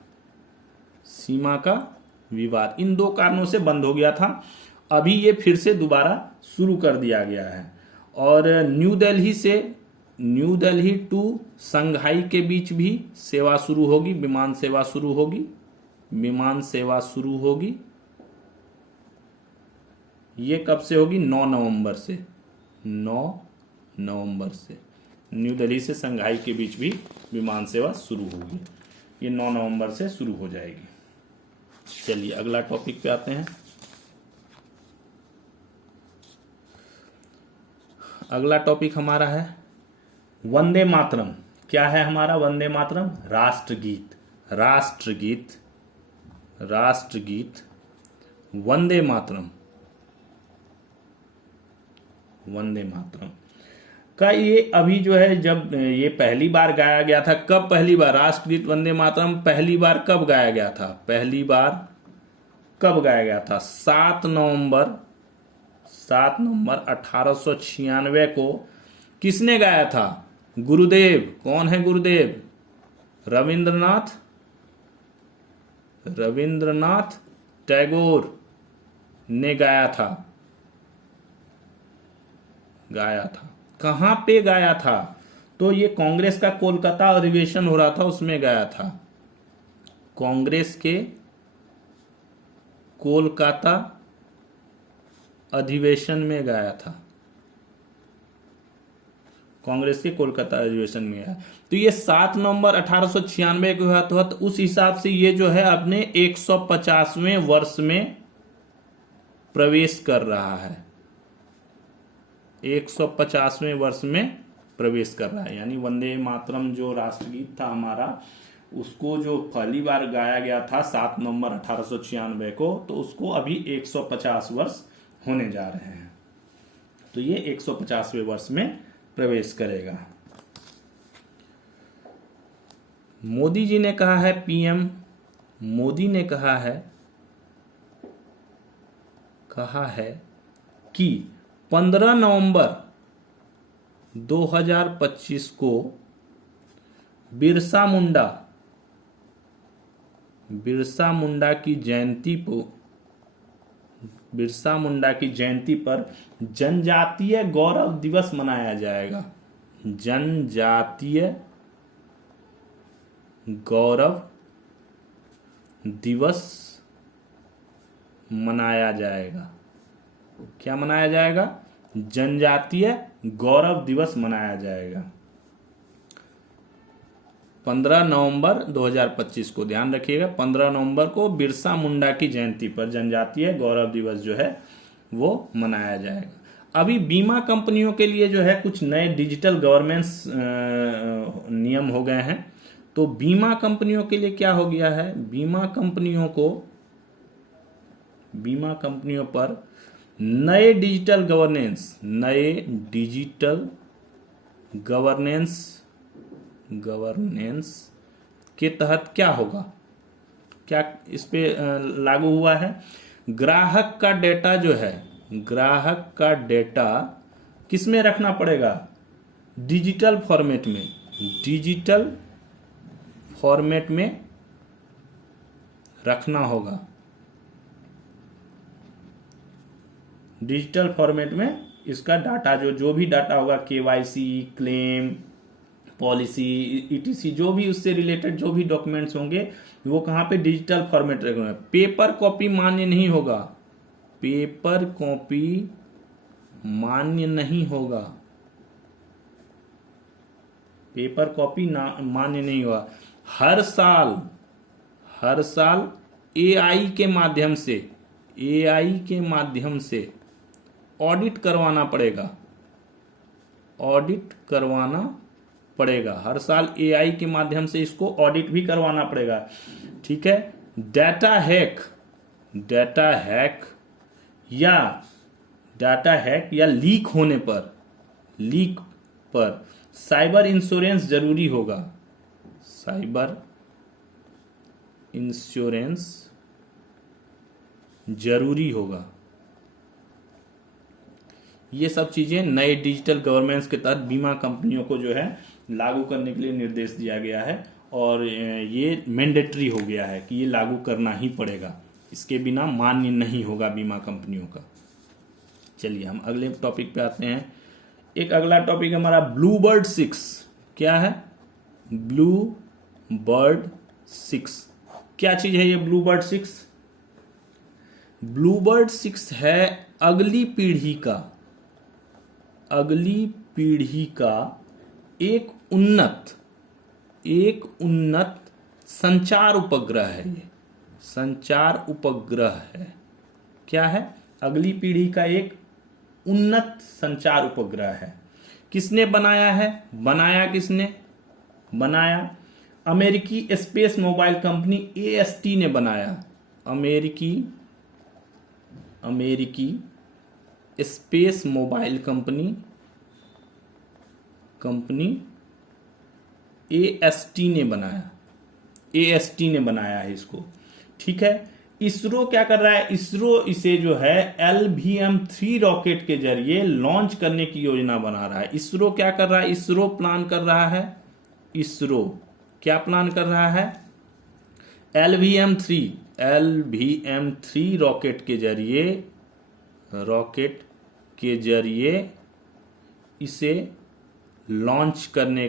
सीमा का विवाद, इन दो कारणों से बंद हो गया था। अभी ये फिर से दोबारा शुरू कर दिया गया है। और न्यू दिल्ली टू संघाई के बीच भी सेवा शुरू होगी, विमान सेवा शुरू होगी, विमान सेवा शुरू होगी। ये कब से होगी? 9 नवंबर से। 9 नवंबर से न्यू दिल्ली से संघाई के बीच भी विमान सेवा शुरू होगी। ये 9 नवंबर से शुरू हो जाएगी। चलिए अगला टॉपिक पे आते हैं। अगला टॉपिक हमारा है वंदे मातरम। क्या है हमारा वंदे मातरम? राष्ट्रगीत। राष्ट्रगीत, राष्ट्रगीत वंदे मातरम। वंदे मातरम का ये अभी जो है, जब ये पहली बार गाया गया था, कब पहली बार राष्ट्रगीत वंदे मातरम पहली बार कब गाया गया था? पहली बार कब गाया गया था? 7 नवंबर 1896 को। किसने गाया था? गुरुदेव। कौन है गुरुदेव? रविंद्रनाथ टैगोर ने गाया था। कहां पे गाया था? तो ये कांग्रेस का कोलकाता अधिवेशन हो रहा था, उसमें गाया था। कांग्रेस के कोलकाता अधिवेशन में गाया था। कांग्रेस के कोलकाता अधिवेशन में आया। तो ये 7 नवंबर 1896 को हुआ था। तो उस हिसाब से ये जो है अपने 150वें वर्ष में प्रवेश कर रहा है। 150वें वर्ष में प्रवेश कर रहा है। यानी वंदे मातरम जो राष्ट्रगीत था हमारा, उसको जो पहली बार गाया गया था 7 नवंबर 1896 को, तो उसको अभी 150 वर्ष होने जा रहे हैं। तो ये 150वें वर्ष में प्रवेश करेगा। मोदी जी ने कहा है, पीएम मोदी ने कहा है कि 15 नवंबर 2025 को बिरसा मुंडा की जयंती पर जनजातीय गौरव दिवस मनाया जाएगा। जनजातीय गौरव दिवस मनाया जाएगा। क्या मनाया जाएगा? जनजातीय गौरव दिवस मनाया जाएगा 15 नवंबर 2025 को। ध्यान रखिएगा, 15 नवंबर को बिरसा मुंडा की जयंती पर जनजातीय गौरव दिवस जो है वो मनाया जाएगा। अभी बीमा कंपनियों के लिए जो है कुछ नए डिजिटल गवर्नेंस नियम हो गए हैं। तो बीमा कंपनियों के लिए क्या हो गया है? बीमा कंपनियों पर नए डिजिटल गवर्नेंस के तहत क्या होगा? क्या इस पे लागू हुआ है? ग्राहक का डेटा किस में रखना पड़ेगा? डिजिटल फॉर्मेट में रखना होगा। डिजिटल फॉर्मेट में इसका डाटा जो भी डाटा होगा, केवाईसी, क्लेम, पॉलिसी, ईटीसी, जो भी उससे रिलेटेड जो भी डॉक्यूमेंट्स होंगे वो कहां पे? डिजिटल फॉर्मेट रखेंगे। पेपर कॉपी मान्य नहीं होगा। पेपर कॉपी मान्य नहीं होगा। पेपर कॉपी मान्य नहीं होगा। हर साल एआई के माध्यम से ऑडिट करवाना पड़ेगा। हर साल एआई के माध्यम से इसको ऑडिट भी करवाना पड़ेगा। ठीक है। डाटा हैक या लीक होने पर साइबर इंश्योरेंस जरूरी होगा। साइबर इंश्योरेंस जरूरी होगा। ये सब चीजें नए डिजिटल गवर्नेंस के तहत बीमा कंपनियों को जो है लागू करने के लिए निर्देश दिया गया है और ये मैंडेटरी हो गया है कि ये लागू करना ही पड़ेगा, इसके बिना मान्य नहीं होगा बीमा कंपनियों का। चलिए हम अगले टॉपिक पे आते हैं। एक अगला टॉपिक हमारा ब्लू बर्ड 6। क्या है ब्लू बर्ड 6? क्या चीज है ये ब्लू बर्ड 6? ब्लू बर्ड 6 है अगली पीढ़ी का एक उन्नत संचार उपग्रह है। ये संचार उपग्रह है। क्या है? अगली पीढ़ी का एक उन्नत संचार उपग्रह है। किसने बनाया है? किसने बनाया? अमेरिकी स्पेस मोबाइल कंपनी AST ने बनाया। अमेरिकी स्पेस मोबाइल कंपनी AST ने बनाया है इसको। ठीक है। इसरो क्या कर रहा है? इसरो इसे जो है LVM-3 रॉकेट के जरिए लॉन्च करने की योजना बना रहा है। इसरो क्या कर रहा है? इसरो प्लान कर रहा है। इसरो क्या प्लान कर रहा है? LVM-3 रॉकेट के जरिए इसे लॉन्च करने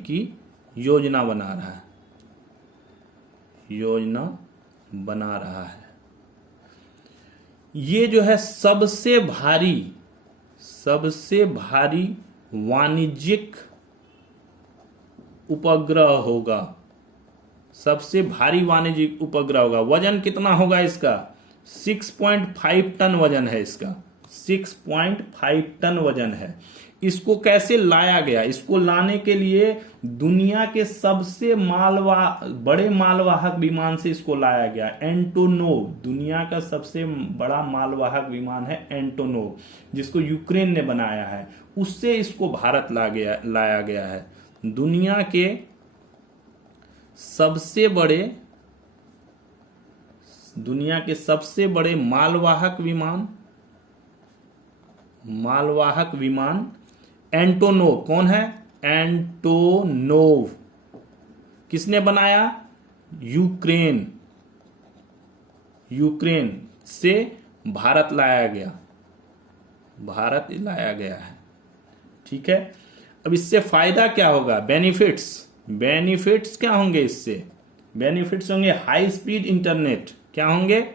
की योजना बना रहा है। ये जो है सबसे भारी वाणिज्यिक उपग्रह होगा। वजन कितना होगा इसका? 6.5 टन वजन है इसका। 6.5 टन वजन है। इसको कैसे लाया गया? इसको लाने के लिए दुनिया के सबसे बड़े मालवाहक विमान से इसको लाया गया। एंटोनोव, दुनिया का सबसे बड़ा मालवाहक विमान है एंटोनोव, जिसको यूक्रेन ने बनाया है। उससे इसको भारत लाया गया है। दुनिया के सबसे बड़े मालवाहक विमान एंटोनोव। कौन है? एंटोनोव। किसने बनाया? यूक्रेन से भारत लाया गया है। ठीक है। अब इससे फायदा क्या होगा? बेनिफिट्स क्या होंगे इससे? बेनिफिट्स होंगे हाई स्पीड इंटरनेट। क्या होंगे?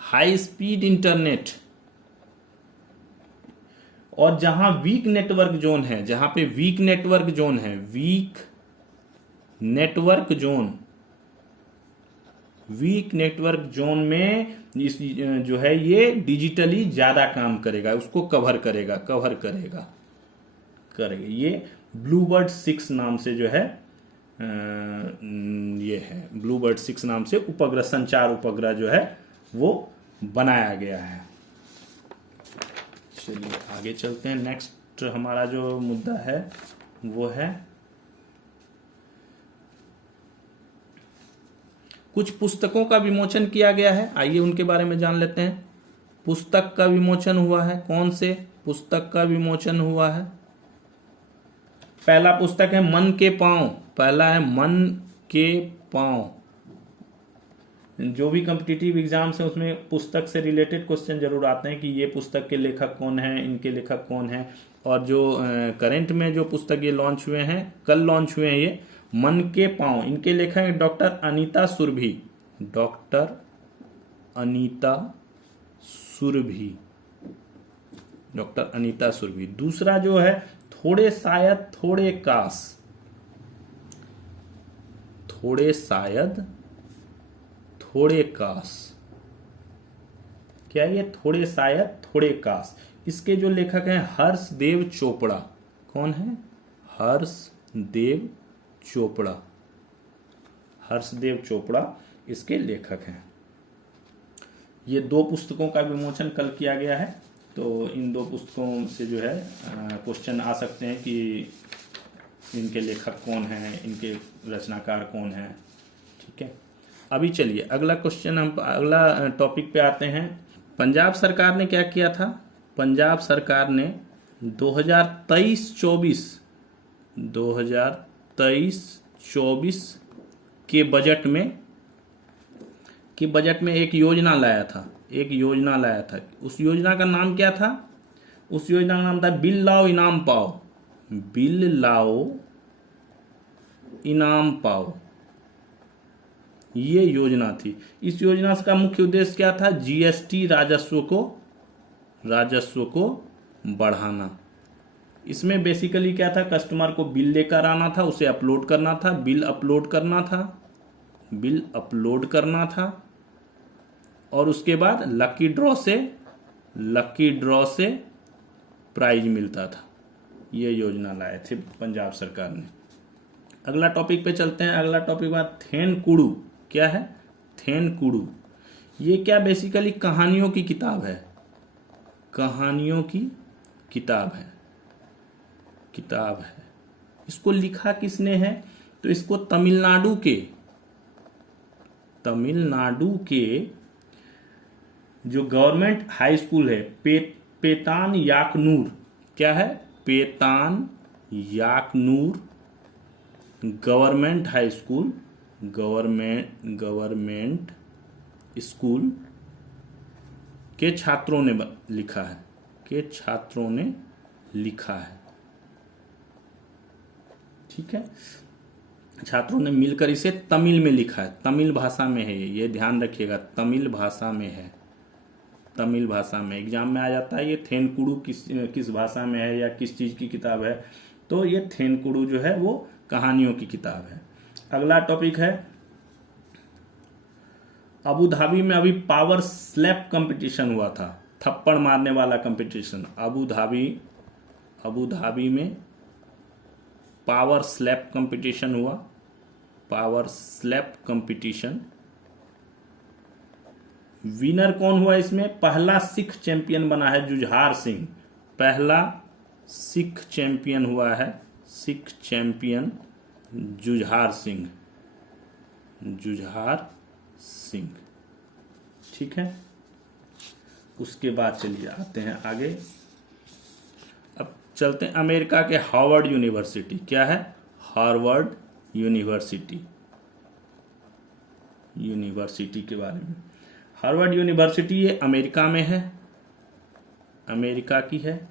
High speed internet. और जहां वीक नेटवर्क जोन में इस जो है ये डिजिटली ज्यादा काम करेगा, उसको कवर करेगा। ये ब्लूबर्ड 6 नाम से जो है ये है ब्लूबर्ड 6 नाम से संचार उपग्रह जो है वो बनाया गया है। चलिए आगे चलते हैं। नेक्स्ट हमारा जो मुद्दा है वो है कुछ पुस्तकों का विमोचन किया गया है। आइए उनके बारे में जान लेते हैं। पुस्तक का विमोचन हुआ है। कौन से पुस्तक का विमोचन हुआ है? पहला पुस्तक है मन के पांव। जो भी कॉम्पिटिटिव एग्जाम्स है उसमें पुस्तक से रिलेटेड क्वेश्चन जरूर आते हैं कि ये पुस्तक के लेखक कौन है, इनके लेखक कौन है। और जो करंट में जो पुस्तक ये लॉन्च हुए हैं, कल लॉन्च हुए हैं, ये मन के पांव, इनके लेखक हैं डॉक्टर अनीता सुरभि। दूसरा जो है थोड़े शायद थोड़े काश। क्या ये थोड़े शायद थोड़े काश? इसके जो लेखक हैं हर्षदेव चोपड़ा। कौन है? हर्षदेव चोपड़ा इसके लेखक हैं। ये 2 पुस्तकों का विमोचन कल किया गया है। तो इन 2 पुस्तकों से जो है क्वेश्चन आ सकते हैं कि इनके लेखक कौन हैं, इनके रचनाकार कौन हैं। ठीक है। अभी चलिए अगला टॉपिक पे आते हैं। पंजाब सरकार ने क्या किया था? पंजाब सरकार ने 2023-24 के बजट में एक योजना लाया था। उस योजना का नाम क्या था? उस योजना का नाम था बिल लाओ इनाम पाओ। बिल लाओ इनाम पाओ, ये योजना थी। इस योजना का मुख्य उद्देश्य क्या था? जीएसटी राजस्व को बढ़ाना। इसमें बेसिकली क्या था? कस्टमर को बिल लेकर आना था, उसे अपलोड करना था, बिल अपलोड करना था और उसके बाद लकी ड्रॉ से प्राइज मिलता था। ये योजना लाए थे पंजाब सरकार ने। अगला टॉपिक पे चलते हैं। अगला टॉपिक बात थेनकुडू। क्या है? थेनकुडू। ये क्या? बेसिकली कहानियों की किताब है। इसको लिखा किसने है? तो इसको तमिलनाडु के जो गवर्नमेंट हाई स्कूल है पेतान याकनूर। क्या है? Petan Yaknur government high school, government school के छात्रों ने लिखा है। ठीक है, छात्रों ने मिलकर इसे तमिल में लिखा है। तमिल भाषा में है ये ध्यान रखिएगा। तमिल भाषा में एग्जाम में आ जाता है। ये थेनकुडू किस भाषा में है या किस चीज की किताब है? तो ये थेनकुडू जो है वो कहानियों की किताब है। अगला टॉपिक है अबू धाबी में अभी पावर स्लैप कंपटीशन हुआ था। थप्पड़ मारने वाला कंपटीशन। अबू धाबी में पावर स्लैप कंपटीशन हुआ। विनर कौन हुआ इसमें? पहला सिख चैंपियन बना है जुझार सिंह। पहला सिख चैंपियन हुआ है जुझार सिंह। ठीक है, उसके बाद चलिए आते हैं आगे। अब चलते हैं अमेरिका के हार्वर्ड यूनिवर्सिटी। क्या है? हार्वर्ड यूनिवर्सिटी के बारे में। हार्वर्ड यूनिवर्सिटी ये अमेरिका में है, अमेरिका की है।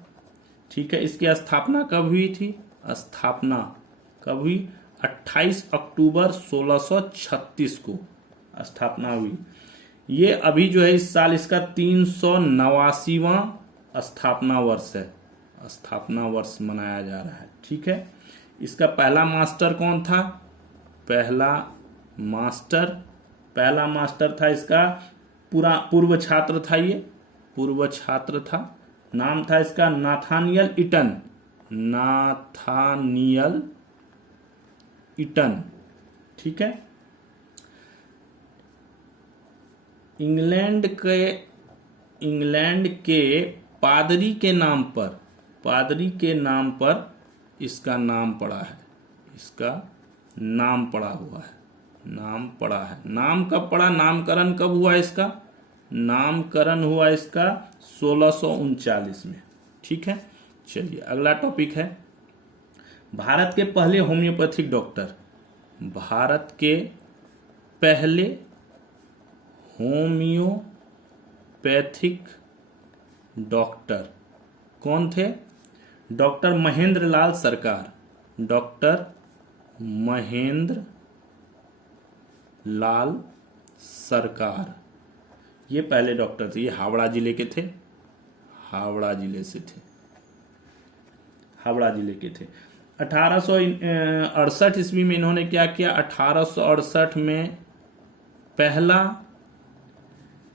ठीक है, इसकी स्थापना कब हुई थी? 28 अक्टूबर 1636 को स्थापना हुई। ये अभी जो है इस साल इसका 389वां स्थापना वर्ष मनाया जा रहा है। ठीक है, इसका पहला मास्टर कौन था? पहला मास्टर था इसका पूर्व छात्र था। नाम था इसका नाथानियल ईटन। ठीक है, इंग्लैंड के पादरी के नाम पर इसका नाम पड़ा हुआ है। नाम कब पड़ा? नामकरण कब हुआ इसका? नामकरण हुआ इसका 1639 में। ठीक है, चलिए अगला टॉपिक है भारत के पहले होम्योपैथिक डॉक्टर कौन थे? डॉक्टर महेंद्र लाल सरकार। ये पहले डॉक्टर थे। ये हावड़ा जिले के थे। हावड़ा जिले के थे। 1868 ईस्वी में इन्होंने क्या किया? 1868 में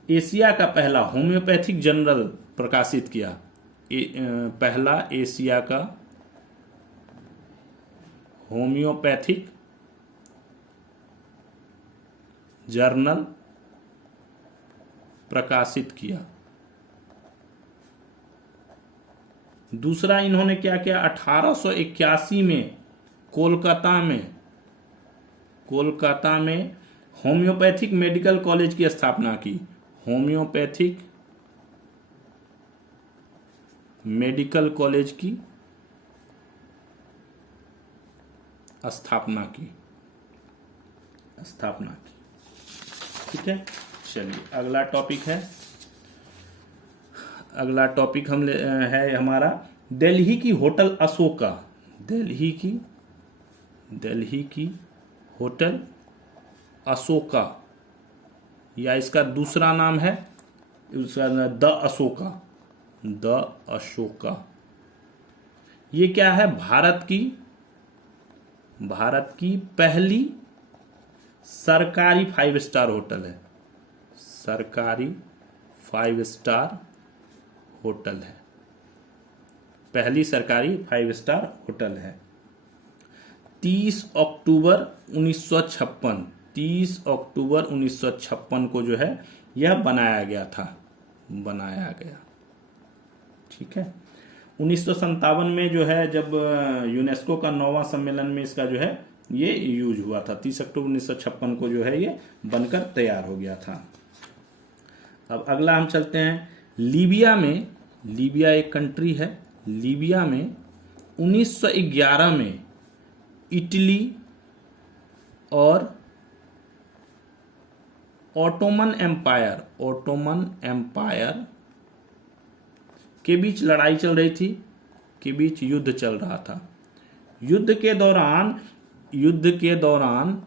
एशिया का पहला होम्योपैथिक जर्नल प्रकाशित किया। पहला एशिया का होम्योपैथिक जर्नल प्रकाशित किया। दूसरा इन्होंने क्या किया? 1881 में कोलकाता में होम्योपैथिक मेडिकल कॉलेज की स्थापना की। होम्योपैथिक मेडिकल कॉलेज की स्थापना की। ठीक है, चलिए अगला टॉपिक है। अगला टॉपिक है हमारा दिल्ली की होटल अशोका। दिल्ली की होटल अशोका, या इसका दूसरा नाम है उसका द अशोका। ये क्या है? भारत की पहली सरकारी 5 स्टार होटल है। सरकारी 5 स्टार होटल है, पहली सरकारी 5 स्टार होटल है। 30 अक्टूबर 1956 को जो है यह बनाया गया। ठीक है, 1957 में जो है जब यूनेस्को का 9वां सम्मेलन में इसका जो है ये यूज हुआ था। 30 अक्टूबर 1956 को जो है ये बनकर तैयार हो गया था। अब अगला हम चलते हैं लीबिया में। लीबिया एक कंट्री है। लीबिया में 1911 में इटली और ऑटोमन एम्पायर के बीच लड़ाई चल रही थी, के बीच युद्ध चल रहा था। युद्ध के दौरान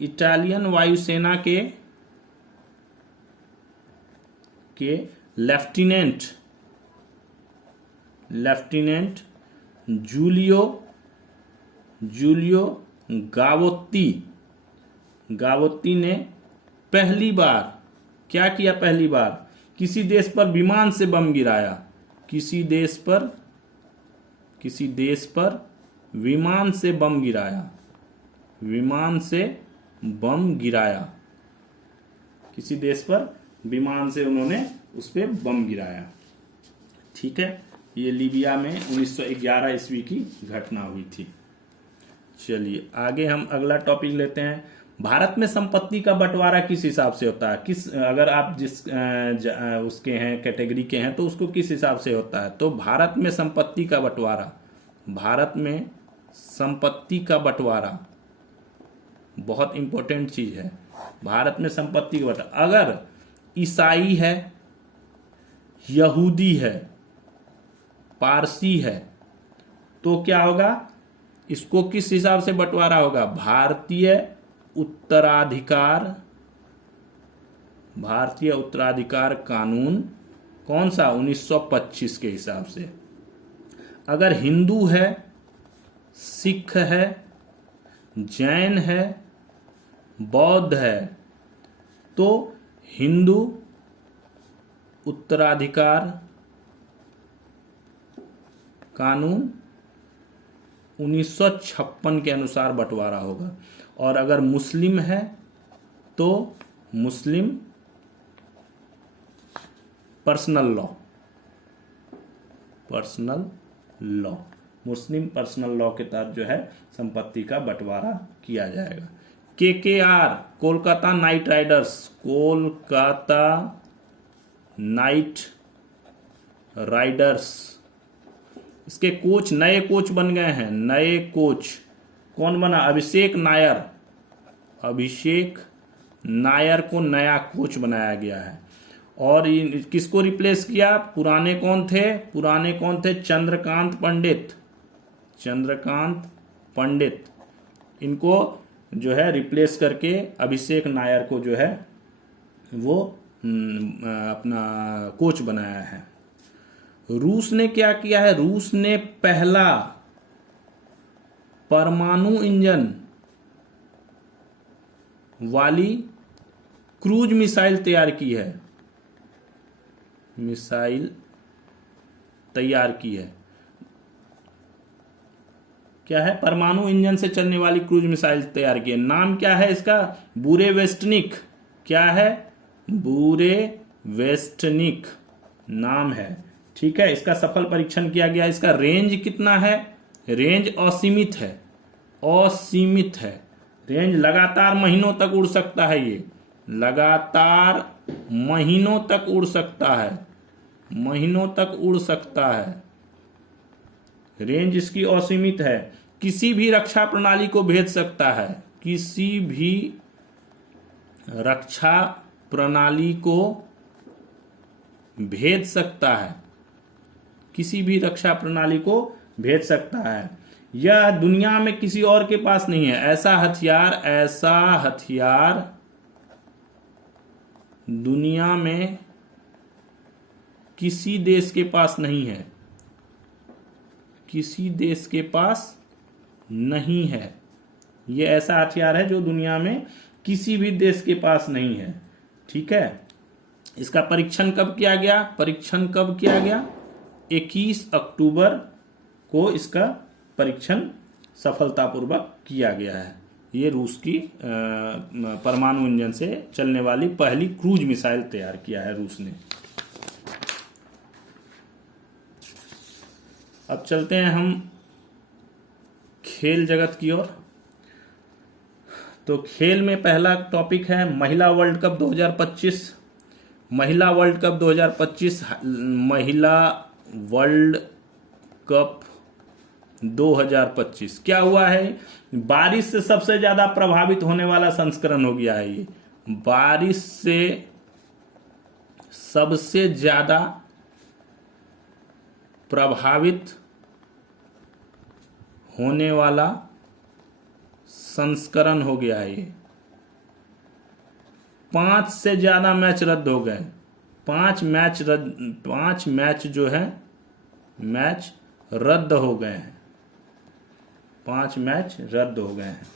इटालियन वायुसेना के लेफ्टिनेंट जूलियो गावोत्ती ने पहली बार क्या किया? पहली बार किसी देश पर विमान से बम गिराया। किसी देश पर विमान से बम गिराया। किसी देश पर विमान से उन्होंने उस पर बम गिराया। ठीक है, ये लीबिया में 1911 ईस्वी की घटना हुई थी। चलिए आगे हम अगला टॉपिक लेते हैं। भारत में संपत्ति का बंटवारा किस हिसाब से होता है? अगर आप जिस उसके हैं कैटेगरी के हैं तो उसको किस हिसाब से होता है? तो भारत में संपत्ति का बंटवारा बहुत इंपॉर्टेंट चीज है। भारत में संपत्ति का बंटवारा, अगर ईसाई है, यहूदी है, पारसी है, तो क्या होगा? इसको किस हिसाब से बंटवारा होगा? भारतीय उत्तराधिकार कानून कौन सा? 1925 के हिसाब से। अगर हिंदू है, सिख है, जैन है, बौद्ध है, तो हिंदू उत्तराधिकार कानून 1956 के अनुसार बंटवारा होगा। और अगर मुस्लिम है तो मुस्लिम पर्सनल लॉ के तहत जो है संपत्ति का बंटवारा किया जाएगा। KKR कोलकाता नाइट राइडर्स, इसके नए कोच बन गए हैं। नए कोच कौन बना? अभिषेक नायर को नया कोच बनाया गया है। और किसको रिप्लेस किया? पुराने कौन थे? चंद्रकांत पंडित। इनको जो है रिप्लेस करके अभिषेक नायर को जो है वो अपना कोच बनाया है। रूस ने क्या किया है? रूस ने पहला परमाणु इंजन वाली क्रूज मिसाइल तैयार की है। क्या है? परमाणु इंजन से चलने वाली क्रूज मिसाइल तैयार की है। नाम क्या है इसका? बुरेवेस्टनिक। क्या है? बुरेवेस्टनिक नाम है। ठीक है, इसका सफल परीक्षण किया गया। इसका रेंज कितना है? रेंज असीमित है। रेंज लगातार महीनों तक उड़ सकता है। ये लगातार महीनों तक उड़ सकता है, महीनों तक उड़ सकता है। रेंज इसकी असीमित है। किसी भी रक्षा प्रणाली को भेज सकता है, किसी भी रक्षा प्रणाली को भेज सकता है, किसी भी रक्षा प्रणाली को भेज सकता है। यह दुनिया में किसी और के पास नहीं है। ऐसा हथियार दुनिया में किसी देश के पास नहीं है, किसी देश के पास नहीं है। यह ऐसा हथियार है जो दुनिया में किसी भी देश के पास नहीं है। ठीक है। इसका परीक्षण कब किया गया? परीक्षण कब किया गया? 21 अक्टूबर को इसका परीक्षण सफलतापूर्वक किया गया है। ये रूस की परमाणु इंजन से चलने वाली पहली क्रूज मिसाइल तैयार किया है रूस ने। अब चलते हैं हम खेल जगत की ओर। तो खेल में पहला टॉपिक है महिला वर्ल्ड कप 2025। महिला वर्ल्ड कप 2025, महिला वर्ल्ड कप 2025 क्या हुआ है? बारिश से सबसे ज्यादा प्रभावित होने वाला संस्करण हो गया है ये। बारिश से सबसे ज्यादा प्रभावित होने वाला संस्करण हो गया है ये। 5 से ज्यादा मैच रद्द हो गए। 5 मैच जो है मैच रद्द हो गए हैं। 5 मैच रद्द हो गए हैं।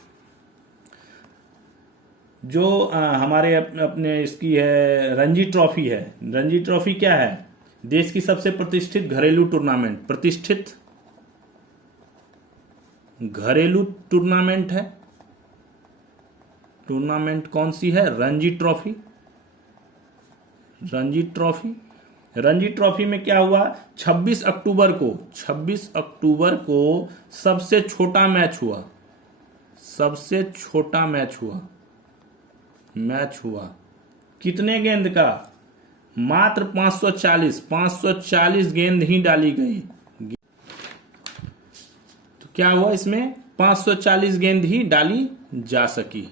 जो हमारे अपने इसकी है रणजी ट्रॉफी है। रणजी ट्रॉफी क्या है? देश की सबसे प्रतिष्ठित घरेलू टूर्नामेंट, प्रतिष्ठित घरेलू टूर्नामेंट है। टूर्नामेंट कौन सी है? Ranji trophy. Ranji trophy, Ranji trophy में क्या हुआ? 26 अक्टूबर को सबसे छोटा मैच हुआ। सबसे छोटा मैच हुआ कितने गेंद का? मात्र 540 गेंद ही डाली गई। तो क्या हुआ इसमें? 540 गेंद ही डाली जा सकी।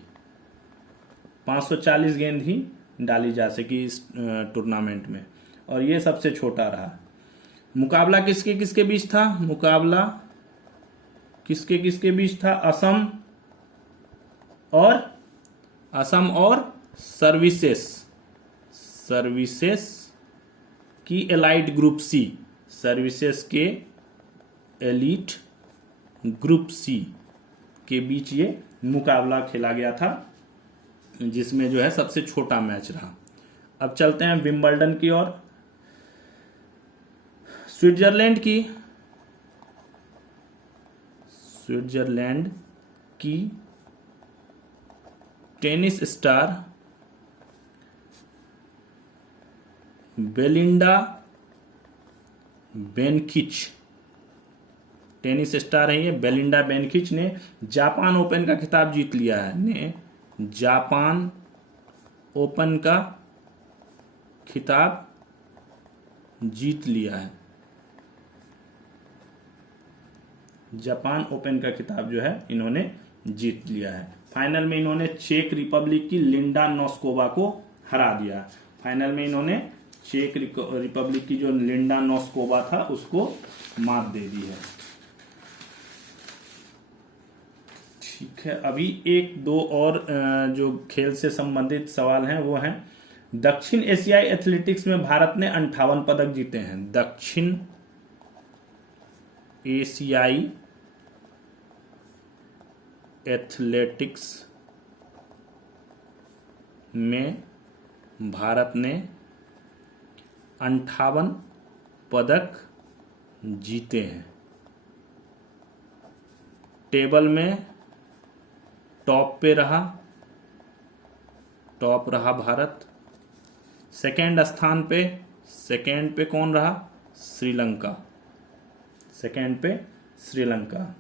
540 गेंद ही डाली जा सकी इस टूर्नामेंट में, और ये सबसे छोटा रहा। मुकाबला किसके किसके बीच था? मुकाबला किसके किसके बीच था? असम और सर्विसेस की एलाइट ग्रुप सी, सर्विसेस के एलिट ग्रुप सी के बीच ये मुकाबला खेला गया था, जिसमें जो है सबसे छोटा मैच रहा। अब चलते हैं विंबलडन की ओर। स्विट्जरलैंड की tennis star Belinda Bencic, tennis star है ये बेलिंडा बेनकिच ने जापान ओपन का खिताब जीत लिया है। जापान ओपन का खिताब जीत लिया है। जापान ओपन का खिताब जो है इन्होंने जीत लिया है। फाइनल में इन्होंने चेक रिपब्लिक की लिंडा नोस्कोवा को हरा दिया। फाइनल में इन्होंने चेक रिपब्लिक की जो लिंडा नोस्कोवा था उसको मात दे दी है। ठीक है। अभी 1-2 और जो खेल से संबंधित सवाल हैं वो हैं, दक्षिण एशियाई एथलेटिक्स में भारत ने 58 पदक जीते हैं। दक्षिण एशियाई एथलेटिक्स में भारत ने 58 पदक जीते हैं। टेबल में टॉप रहा भारत। सेकेंड स्थान पे कौन रहा? श्रीलंका। सेकेंड पे श्रीलंका।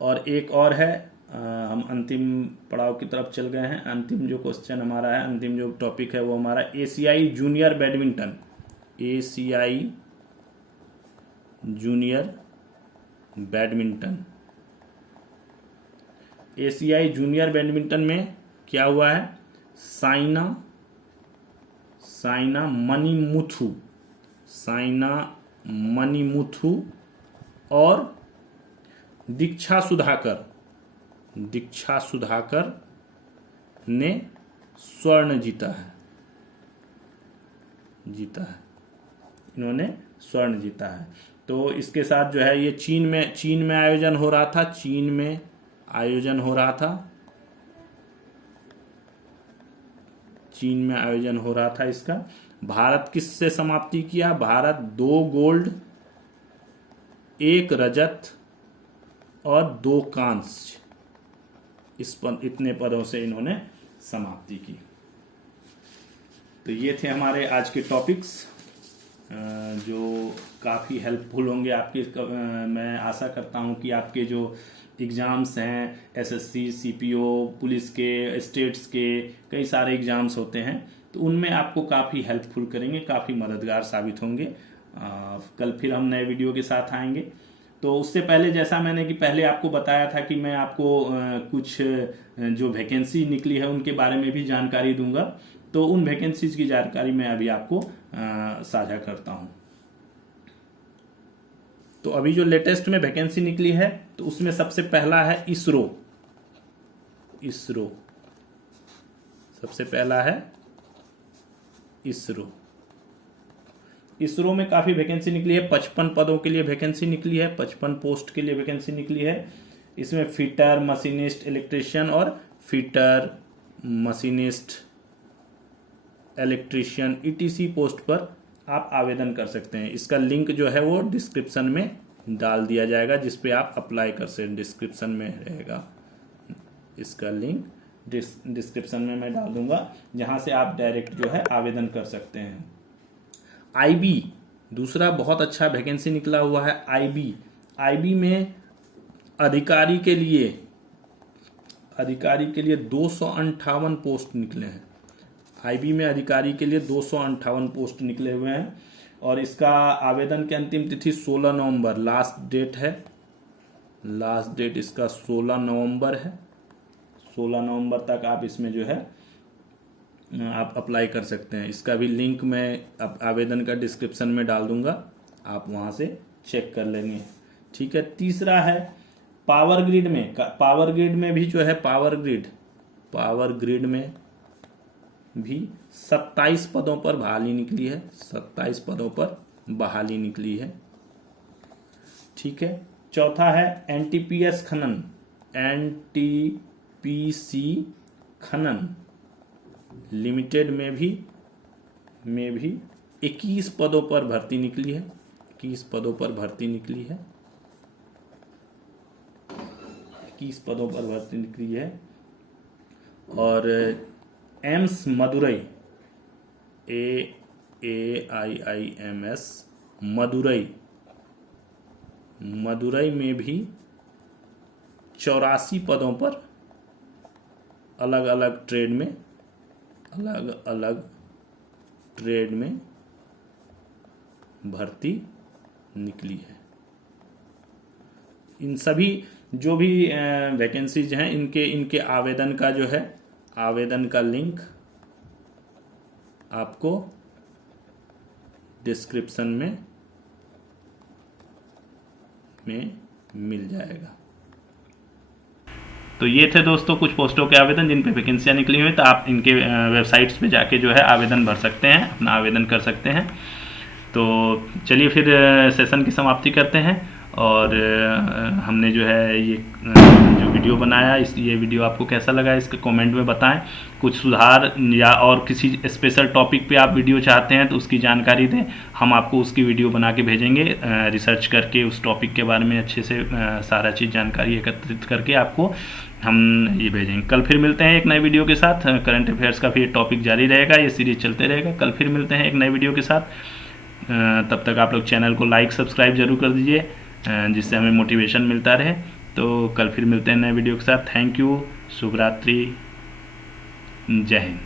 और एक और है हम अंतिम पड़ाव की तरफ चल गए हैं। अंतिम जो क्वेश्चन हमारा है, अंतिम जो टॉपिक है वो हमारा एशियाई जूनियर बैडमिंटन, एशियाई जूनियर बैडमिंटन। एशियाई जूनियर बैडमिंटन में क्या हुआ है, साइना मणिमुथु और दीक्षा सुधाकर ने स्वर्ण जीता है। इन्होंने स्वर्ण जीता है। तो इसके साथ जो है ये चीन में आयोजन हो रहा था। चीन में आयोजन हो रहा था इसका। भारत किससे समाप्ति किया, भारत 2 गोल्ड 1 रजत और 2 कांस्य, इतने पदों से इन्होंने समाप्ति की। तो ये थे हमारे आज के टॉपिक्स जो काफ़ी हेल्पफुल होंगे आपके। मैं आशा करता हूँ कि आपके जो एग्ज़ाम्स हैं, एसएससी, सीपीओ, पुलिस के, स्टेट्स के कई सारे एग्ज़ाम्स होते हैं, तो उनमें आपको काफ़ी हेल्पफुल करेंगे, काफ़ी मददगार साबित होंगे। कल फिर हम नए वीडियो के साथ आएंगे। तो उससे पहले जैसा मैंने कि पहले आपको बताया था कि मैं आपको कुछ जो वैकेंसी निकली है उनके बारे में भी जानकारी दूंगा। तो उन वैकेंसीज की जानकारी मैं अभी आपको साझा करता हूं। तो अभी जो लेटेस्ट में वैकेंसी निकली है तो उसमें सबसे पहला है इसरो। सबसे पहला है इसरो में काफ़ी वैकेंसी निकली है। 55 पदों के लिए वैकेंसी निकली है, 55 पोस्ट के लिए वैकेंसी निकली है। इसमें फिटर, मशीनिस्ट, इलेक्ट्रीशियन और fitter, machinist, electrician ETC post पर आप आवेदन कर सकते हैं। इसका लिंक जो है वो डिस्क्रिप्शन में डाल दिया जाएगा, जिस पे आप अप्लाई कर सकते हैं। डिस्क्रिप्शन में रहेगा इसका लिंक, डिस्क्रिप्शन में मैं डाल दूंगा, जहां से आप डायरेक्ट जो है आवेदन कर सकते हैं। IB दूसरा बहुत अच्छा वैकेंसी निकला हुआ है। IB में अधिकारी के लिए 258 पोस्ट निकले हैं। IB में अधिकारी के लिए 258 पोस्ट निकले हुए हैं और इसका आवेदन की अंतिम तिथि 16 नवंबर लास्ट डेट इसका 16 नवंबर है। 16 नवंबर तक आप इसमें जो है आप अप्लाई कर सकते हैं। इसका भी लिंक मैं आवेदन का डिस्क्रिप्शन में डाल दूंगा, आप वहां से चेक कर लेंगे। ठीक है। तीसरा है पावर ग्रिड में भी जो है पावर ग्रिड में भी 27 पदों पर बहाली निकली है। 27 पदों पर बहाली निकली है। ठीक है। चौथा है NTPC खनन लिमिटेड में भी 21 पदों पर भर्ती निकली है। 21 पदों पर भर्ती निकली है। 21 पदों पर भर्ती निकली है। और एम्स मदुरई AIIMS मदुरई में भी 84 पदों पर अलग अलग ट्रेड में भर्ती निकली है। इन सभी जो भी वैकेंसीज हैं इनके आवेदन का जो है आवेदन का लिंक आपको डिस्क्रिप्शन में मिल जाएगा। तो ये थे दोस्तों कुछ पोस्टों के आवेदन जिन पे वैकेंसियाँ निकली हुई, तो आप इनके वेबसाइट्स पे जाके जो है आवेदन भर सकते हैं, अपना आवेदन कर सकते हैं। तो चलिए फिर सेशन की समाप्ति करते हैं। और हमने जो है ये जो वीडियो बनाया, ये वीडियो आपको कैसा लगा इसके कमेंट में बताएं। कुछ सुधार या और किसी स्पेशल टॉपिक पे आप वीडियो चाहते हैं तो उसकी जानकारी दें, हम आपको उसकी वीडियो बना के भेजेंगे। रिसर्च करके उस टॉपिक के बारे में अच्छे से सारा चीज़ जानकारी एकत्रित करके आपको हम ये भेजेंगे। कल फिर मिलते हैं एक नए वीडियो के साथ। करंट अफेयर्स का फिर टॉपिक जारी रहेगा, ये सीरीज चलते रहेगा। कल फिर मिलते हैं एक नए वीडियो के साथ। तब तक आप लोग चैनल को लाइक सब्सक्राइब जरूर कर दीजिए, जिससे हमें मोटिवेशन मिलता रहे। तो कल फिर मिलते हैं नए वीडियो के साथ। थैंक यू, शुभ रात्रि, जय हिंद।